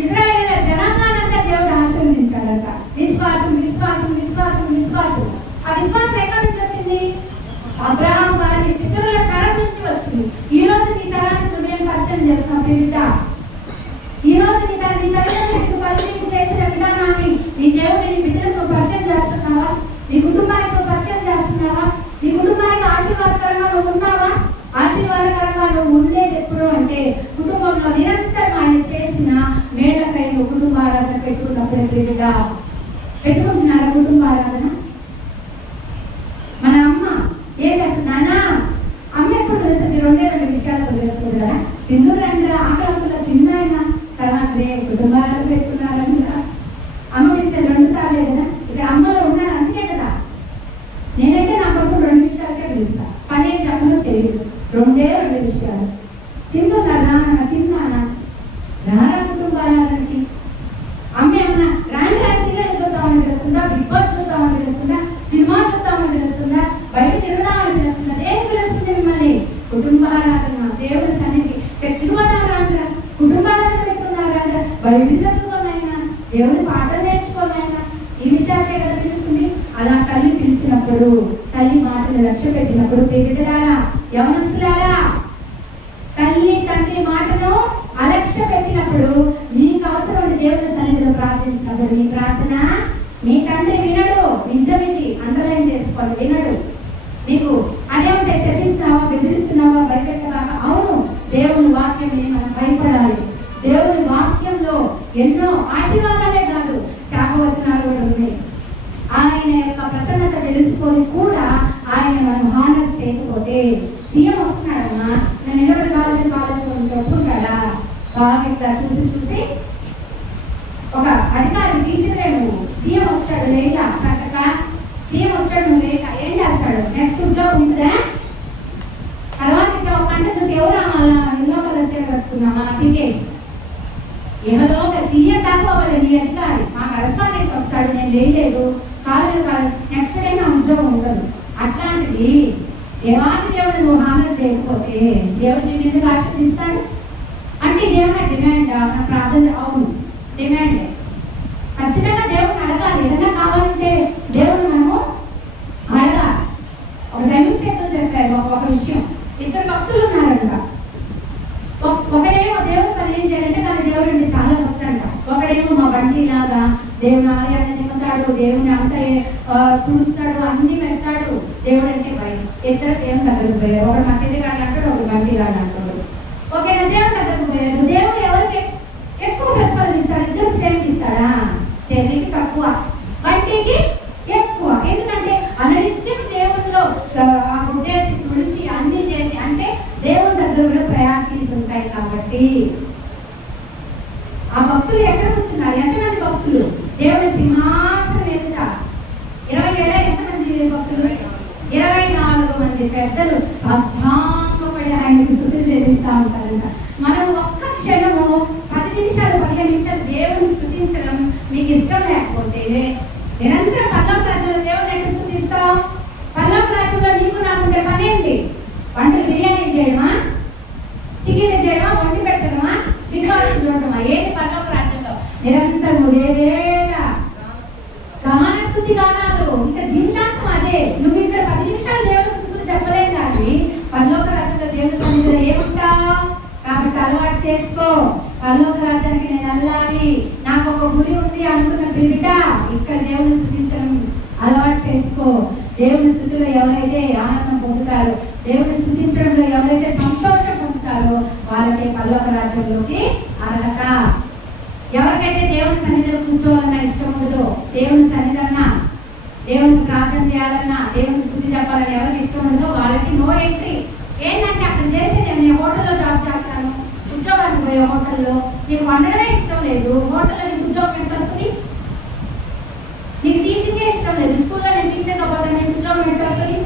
ఇశ్రాయేలు జనాంగానంతా దేవుడు ఆశీర్వదించాడట. విశ్వాసం విశ్వాసం విశ్వాసం విశ్వాసం. ఆ విశ్వాసం ఎక్కడి నుంచి వచ్చింది? అబ్రహాము గారి పితరుల తరం నుంచి వచ్చింది. ఈ రోజు నీ తరాన్ని నువ్వేం పరిచయం చేస్తున్నావు బిడ్డ? ఈ రోజు నీ తల్లిదండ్రులకు పరిచయం చేసిన విధానాన్ని నీ దేవుడిని నీ బిడ్డలకు పరిచయం చేస్తున్నావా? నీ కుటుంబానికి నువ్వు పరిచయం చేస్తున్నావా? నీ కుటుంబానికి ఆశీర్వాదకరంగా నువ్వు ఉన్నావా? ఆశీర్వాదకరంగా నువ్వు ఉండేది ఎప్పుడు అంటే కుటుంబంలో నిరంతరం ఆయన చేసిన మేళకై నువ్వు కుటుంబ ఆరాధన పెట్టుకున్నప్పుడే బిడ్డ. పెట్టుకుంటున్నారా కుటుంబ ఆరాధన? మన అమ్మ ఏం చేస్తుంది? నాన్న అమ్మ ఎప్పుడు తెలుస్తుంది? రెండు విషయాలు వదిలేస్తుంది కదా. తిందురంటే ఆకలి తిన్నాయన తర్వాత కుటుంబ ఆరాధన పెట్టుకున్నారని అమ్మ పిలిచేది 2 సార్లే కదా. ఇక్కడ అమ్మలో ఉన్నాను అందుకే కదా. నేనైతే నా కొడుకు 2 విషయాలకే పిలుస్తాను. పని ఏం చెప్పను చేయదు. 2 విషయాలు. తింటున్నారా? తిన్నానా? రారా కుటుంబ ఆరాధనకి. అమ్మ ఏమన్నా రాండి రా సీరియల్ చూద్దామని పిలుస్తుందా? బిగ్ బాస్ చూద్దామని పిలుస్తుందా? సినిమా చూద్దామని పిలుస్తుందా? బయట తిరగదామని పిలుస్తుందా? దేని పిలుస్తుంది మిమ్మల్ని? కుటుంబ ఆరాధన, దేవుడి సన్నిధి. చర్చికి పోదామరా? కుటుంబ ఆరాధన పెట్టుకున్నారా? బయట చదువుకోనైనా, దేవుడి పాటలు నేర్చుకోనైనా, ఈ విషయాలకే కదా పిలుస్తుంది. అలా తల్లి పిలిచినప్పుడు, తల్లి మాటలు లక్ష్య పెట్టినప్పుడు, బిడ్డలారా, యవనస్తులారా, తల్లి తండ్రి మాటను అలక్ష్య పెట్టినప్పుడు, నీకు అవసరం దేవుని సన్నిధిలో ప్రార్థించినప్పుడు నీ ప్రార్థన మీ తండ్రి వినడు. నిజమిది, అండర్లైన్ చేసుకోండి, వినడు. మీకు అదేమంటే శపిస్తున్నావా, బెదిరిస్తున్నావా, భయపెట్టవా? అవును, దేవుని వాక్యం విని మనం భయపడాలి. దేవుని వాక్యంలో ఎన్నో ఆశీర్వాదాలే కాదు, శాపవచనాలు కూడా ఉన్నాయి. ఆయన యొక్క ప్రసన్నత తెలుసుకొని కూడా ఆయన మనం హానర్ చేయకపోతే, సీఎం వస్తున్నాడమ్మా, నేను నిలబడి కాలేసుకొని ఒప్పుకుంటాడా? బాగా ఇట్లా చూసి ఒక అధికారి టీచరే నువ్వు, సీఎం వచ్చాడు లేక చక్కగా, సీఎం వచ్చాడు నువ్వు లేక ఏం చేస్తాడు? నెక్స్ట్ ఉద్యోగం ఉంటుందా? తర్వాత ఇట్లా ఒక పంట చూసి ఎవరు ఎల్లో కలర్ చీర చెప్తున్నామా? పీకే ఇహలోక సీఎం దాకా నీ అధికారి మా కరస్పాండెంట్ వస్తాడు, నేను లేదు కాలు మీద కాదు, నెక్స్ట్ డే నా ఉద్యోగం ఉండదు. అట్లాంటిది దేవాది దేవుడు నువ్వు హామీ చేయకపోతే దేవుడు నేను ఎందుకు ఆశీర్వదిస్తాడు? అంటే ఇదేమన్నా డిమాండా? మన ప్రార్థన అవును డిమాండ్. ఖచ్చితంగా దేవుడిని అడగాలి. ఏదైనా కావాలంటే దేవుడు మనము అడగాలి. ఒక దైవ సేవకులు చెప్పారు ఒక విషయం. ఇద్దరు భక్తులు ఉన్నారంట. ఒకడేమో దేవుడు పని ఏం చేయాలంటే కానీ దేవుడు అంటే చాలా భక్తి అంట. ఒకడేమో మా బండి లాగా దేవుని ఆలయాన్ని చెప్తాడు, దేవుని అంత చూస్తాడు, అన్ని పెడతాడు, దేవుడు అంటే భయం. ఇద్దరు దేవుని దగ్గరకు పోయారు. ఒకడు మా చెల్లి గాడు అంటాడు, ఒకడు బండి గాడు అంటాడు. ఓకేనా? దేవుని దగ్గరకు పోయారు. దేవుడు ఎవరికి ఎక్కువ ప్రతిఫలం ఇస్తాడు? ఇద్దరు సేమ్ ఇస్తాడా? చెల్లికి తక్కువ, బండికి ఎక్కువ. ఎందుకంటే అననిత్యం దేవునిలో ఆ గుడ్డేసి తుడిచి అన్ని చేసి, అంటే దేవుని దగ్గర కూడా ప్రయారిటీస్ ఉంటాయి. కాబట్టి ఆ భక్తులు ఎక్కడ కూర్చున్నారు? ఎంతమంది భక్తులు దేవుని సింహాసనం ఎదుట? 27 ఎంతమంది భక్తులు? 24 మంది పెద్దలు సాష్టాంగపడి ఆయనకు స్తుతులు చెల్లిస్తూ ఉంటారంట. మనం ఒక్క క్షణము 10 నిమిషాలు 15 నిమిషాలు దేవుని స్తుతించడం మీకు ఇష్టం లేకపోతే నిరంతరం పల్లవ రాజ్యంలో దేవుని ఎట్లా స్తుతిస్తాం? పల్లవ రాజ్యంలో నీకు నాకుంటే పని ఏంటి? వంటలు బిర్యానీ చేయడమా, చికెన్ చేయడమా, వండి పెట్టడమా, వికాసం చూడటమా? ఏంటి పల్లవ రాజ్యంలో? నిరంతరం వేవేల గాన స్తుతి గానాలు. ఇంకా జీవితాంతం అదే. నువ్వు ఇక్కడ 10 నిమిషాలు దేవుని స్తుతులు చెప్పలేం కానీ పల్లవ రాజ్యంలో దేవుని సన్నిధిలో ఏముంటావు? కాబట్టి అలవాటు చేసుకో. పరలోక రాజ్యానికి నేను వెళ్ళాలి, నాకు ఒక గురి ఉంది అనుకున్న బిడ్డ ఇక్కడ దేవుని స్తుతించడం అలవాటు చేసుకో. దేవుని స్తుతిలో ఎవరైతే ఆనందం పొందుతారో, దేవుని స్తుతించడంలో ఎవరైతే సంతోషం పొందుతారో వాళ్ళకే పరలోక రాజ్యంలోకి అర్హత. ఎవరికైతే దేవుని సన్నిధిలో కూర్చోవాలన్నా ఇష్టం ఉండదో, దేవుని సన్నిధన్నా, దేవునికి ప్రార్థన చేయాలన్నా, దేవుని స్తుతి చెప్పాలని ఎవరికి ఇష్టం ఉండదో వాళ్ళకి నో ఎంట్రీ. ఏంటంటే అక్కడ చేసేది నేను హోటల్లో జాబ్ చేస్తాను, ఉద్యోగానికి పోయే హోటల్లో నీకు వండడమే ఇష్టం లేదు, హోటల్లో నీకు ఉద్యోగం ఎంత వస్తుంది? నీకు టీచింగే ఇష్టం లేదు, స్కూల్లో నేను టీచర్గా పోతే నీకు ఉద్యోగం ఎంత వస్తుంది?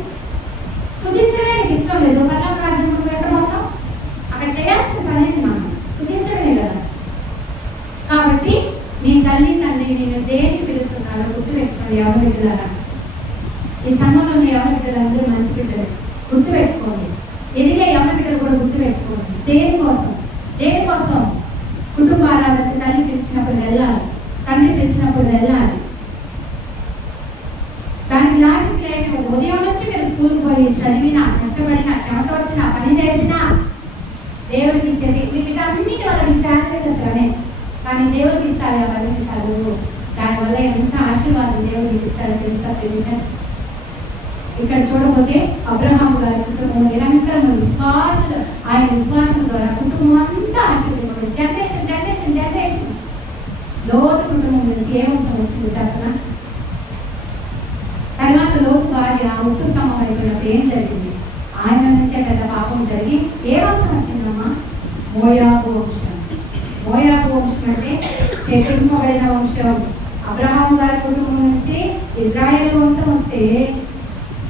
స్తుతించడమే నీకు ఇష్టం లేదు, పరలోక రాజ్యంలో ఎంత మొత్తం అక్కడ చేయాల్సిన పని ఏంటి? మనం స్తుతించడమే కదా. కాబట్టి నీ తల్లి తండ్రి నేను దేనికి పిలుస్తున్నారో గుర్తుపెట్టుకోండి. ఎవరి బిడ్డలారా, ఈ సంఘంలో ఎవరి బిడ్డలు అందరూ మంచి బిడ్డలు గుర్తుపెట్టుకోండి. ఎదిగే ఎవరి బిడ్డలు కూడా గుర్తుపెట్టుకోండి. దేనికోసం కుటుంబ ఆరాధనకి తల్లి పిలిచినప్పుడు వెళ్ళాలి, తండ్రి పిలిచినప్పుడు వెళ్ళాలి. దానికి లాజిక్ లేని ఉదయం నుంచి మీరు స్కూల్కి పోయి చదివినా, కష్టపడినా, చెమట వచ్చినా, పని చేసినా దేవుడికి ఇచ్చేసి వీటన్నిటి వల్ల మీకు శారీరక శ్రమే, కానీ దేవుడికి ఇస్తారు 10 నిమిషాలు. దానివల్ల ఎంత ఆశీర్వాదం దేవుడికి ఇస్తారో తెలుస్తారు. ఇక్కడ చూడబోతే అబ్రహాము గారి కుటుంబం నిరంతరం విశ్వాసులు, ఆయన విశ్వాసం ద్వారా కుటుంబం అంతా ఆశీర్వదించబడి జనరేషన్ లోతు కుటుంబం నుంచి ఏ వంశం వచ్చిందో చెప్పనా? తర్వాత లోతు భార్య ఉప్పు స్తంభం అయిపోయినప్పుడు ఏం జరిగింది? ఆయన నుంచే పెద్ద పాపం జరిగి ఏ వంశం వచ్చిందమ్మా? మోయాబు వంశం. మోయాబు వంశం అంటే శపింపబడిన వంశం. అబ్రహాము గారి కుటుంబం నుంచి ఇజ్రాయేల్ వంశం వస్తే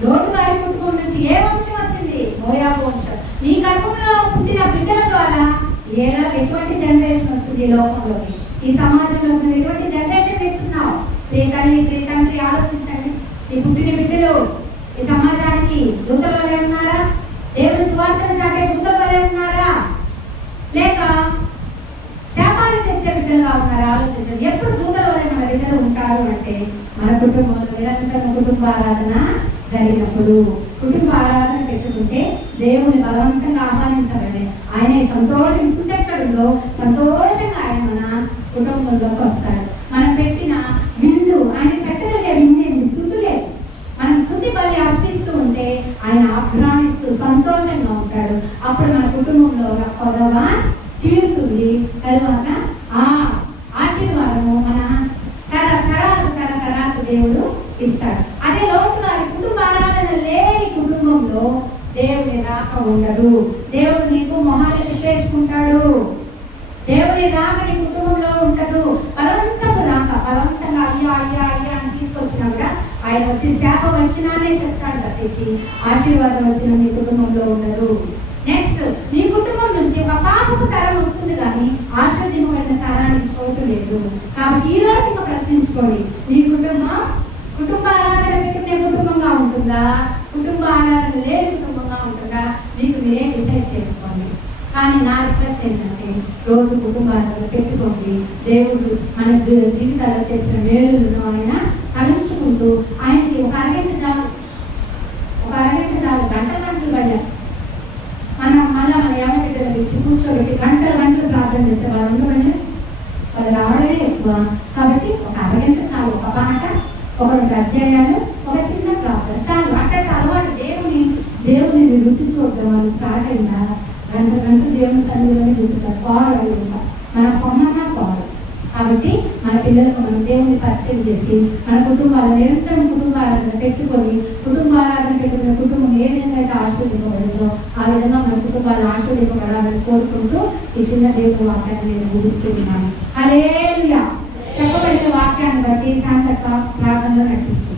లోతు గారి కుటుంబం నుంచి ఏ వంశం వచ్చింది? మోయాబు వంశం. నీ గర్భంలో పుట్టిన బిడ్డల ద్వారా ఎటువంటి జనరేషన్ వస్తుంది లోకంలోకి, ఈ సమాజంలో నువ్వు ఎటువంటి జనరేషన్ ఇస్తున్నావు? ప్రియ తల్లి, ప్రియ తండ్రి ఆలోచించండి. ఈ పుట్టిన బిడ్డలు ఈ సమాజానికి దూతల వలె ఉన్నారా? దేవుని సువార్తను చాటే దూతల వలె ఉన్నారా? లేక శాపాన్ని తెచ్చే బిడ్డలుగా ఉన్నారా? ఆలోచించండి. ఎప్పుడు దూతల వలె మన బిడ్డలు ఉంటారు అంటే మన కుటుంబంలో నిరంతరం కుటుంబ ఆరాధన జరిగినప్పుడు. కుటుంబ ఆరాధన పెట్టుకుంటే దేవుని బలవంతంగా ఆహ్వానించబడి ఆయన సంతోషిస్తుంది. ఎక్కడుందో సంతోషంగా ఆయన మన కుటుంబంలోకి వస్తాడు. మనం పెట్టిన విందు, ఆయన పెట్టగలిగే విందు స్తుతులే. మనం స్తుతి బలి అర్పిస్తూ ఉంటే ఆయన ఆఘ్రానిస్తూ సంతోషంగా ఉంటాడు. అప్పుడు మన కుటుంబంలో కొదవ తీరుతుంది. తరువాత ఆ ఆశీర్వాదము మన తరతరాలకు దేవుడు ఇస్తాడు. అదే లోతు గారి కుటుంబ ఆరాధన లేని కుటుంబంలో దేవుని రాక ఉండదు. దేవుడు నీకు మొహాన్ని తిప్పేసుకుంటాడు. దేవుని రాక నీ కుటుంబంలో ఉండదు. బలవంతపు రాక, బలవంతంగా అయ్యా అని తీసుకొచ్చినా కూడా ఆయన వచ్చి శాప వచనాన్నే చెప్తాడు తప్పించి ఆశీర్వాదం వచ్చిన నీ కుటుంబంలో ఉండదు. నెక్స్ట్, నీ కుటుంబం నుంచి ఒక పాపపు తరం తరం వస్తుంది కానీ ఆశీర్వదింపబడిన తరానికి చోటు లేదు. కాబట్టి ఈ రోజు ఇంకా ప్రశ్నించుకోండి, నీ కుటుంబ ఆరాధన పెట్టుకునే కుటుంబంగా ఉంటుందా, కుటుంబ ఆరాధన లేని కుటుంబంగా ఉంటుందా, మీకు మీరే డిసైడ్ చేసుకోండి. కానీ నా రిక్వెస్ట్ ఏంటంటే రోజు కుటుంబ ఆరాధన పెట్టుకోండి. దేవుడు మన జీవితాల్లో చేసిన మేలులను ఆయన తలంచుకుంటూ ఆయనకి ఒక అరగంట చాలు గంటలు పడ్డారు. మళ్ళీ మన యవన బిడ్డలకు ఇచ్చి కూర్చోబెట్టి గంటలు ప్రార్థన చేస్తే వాళ్ళు ఉండమని వాళ్ళు రావడమే ఎక్కువ. కాబట్టి ఒక అరగంట చాలు, ఒక పాట, ఒక 2 అధ్యాయాలు, ఒక చిన్న ప్రార్థన చాలు. అక్కడ అలవాటు దేవుని రుచి చూడడం వాళ్ళు స్టార్ట్ అయిందా గంటలు దేవుని సన్నిధిలోనే కూర్చుంటారు. పాడు అయి ఉంటారు, మన పొమ్మన్నా పాడు. కాబట్టి మన పిల్లలకు మనం దేవుని పరిచయం చేసి మన కుటుంబాలు నిరంతరం కుటుంబ ఆరాధన పెట్టుకొని పెట్టుకున్న కుటుంబం ఏ విధంగా అయితే ఆశీర్వదింపబడిందో ఆ విధంగా మన కుటుంబాలు ఆశీర్వదింపబడాలని కోరుకుంటూ ఈ చిన్న దేవుని వాక్యాన్ని నేను ముగిస్తూ ఉన్నాను. హల్లెలూయా. చెప్పబడిన వాక్యాన్ని బట్టి శాంతక్క ప్రార్థనలో నటిస్తుంది.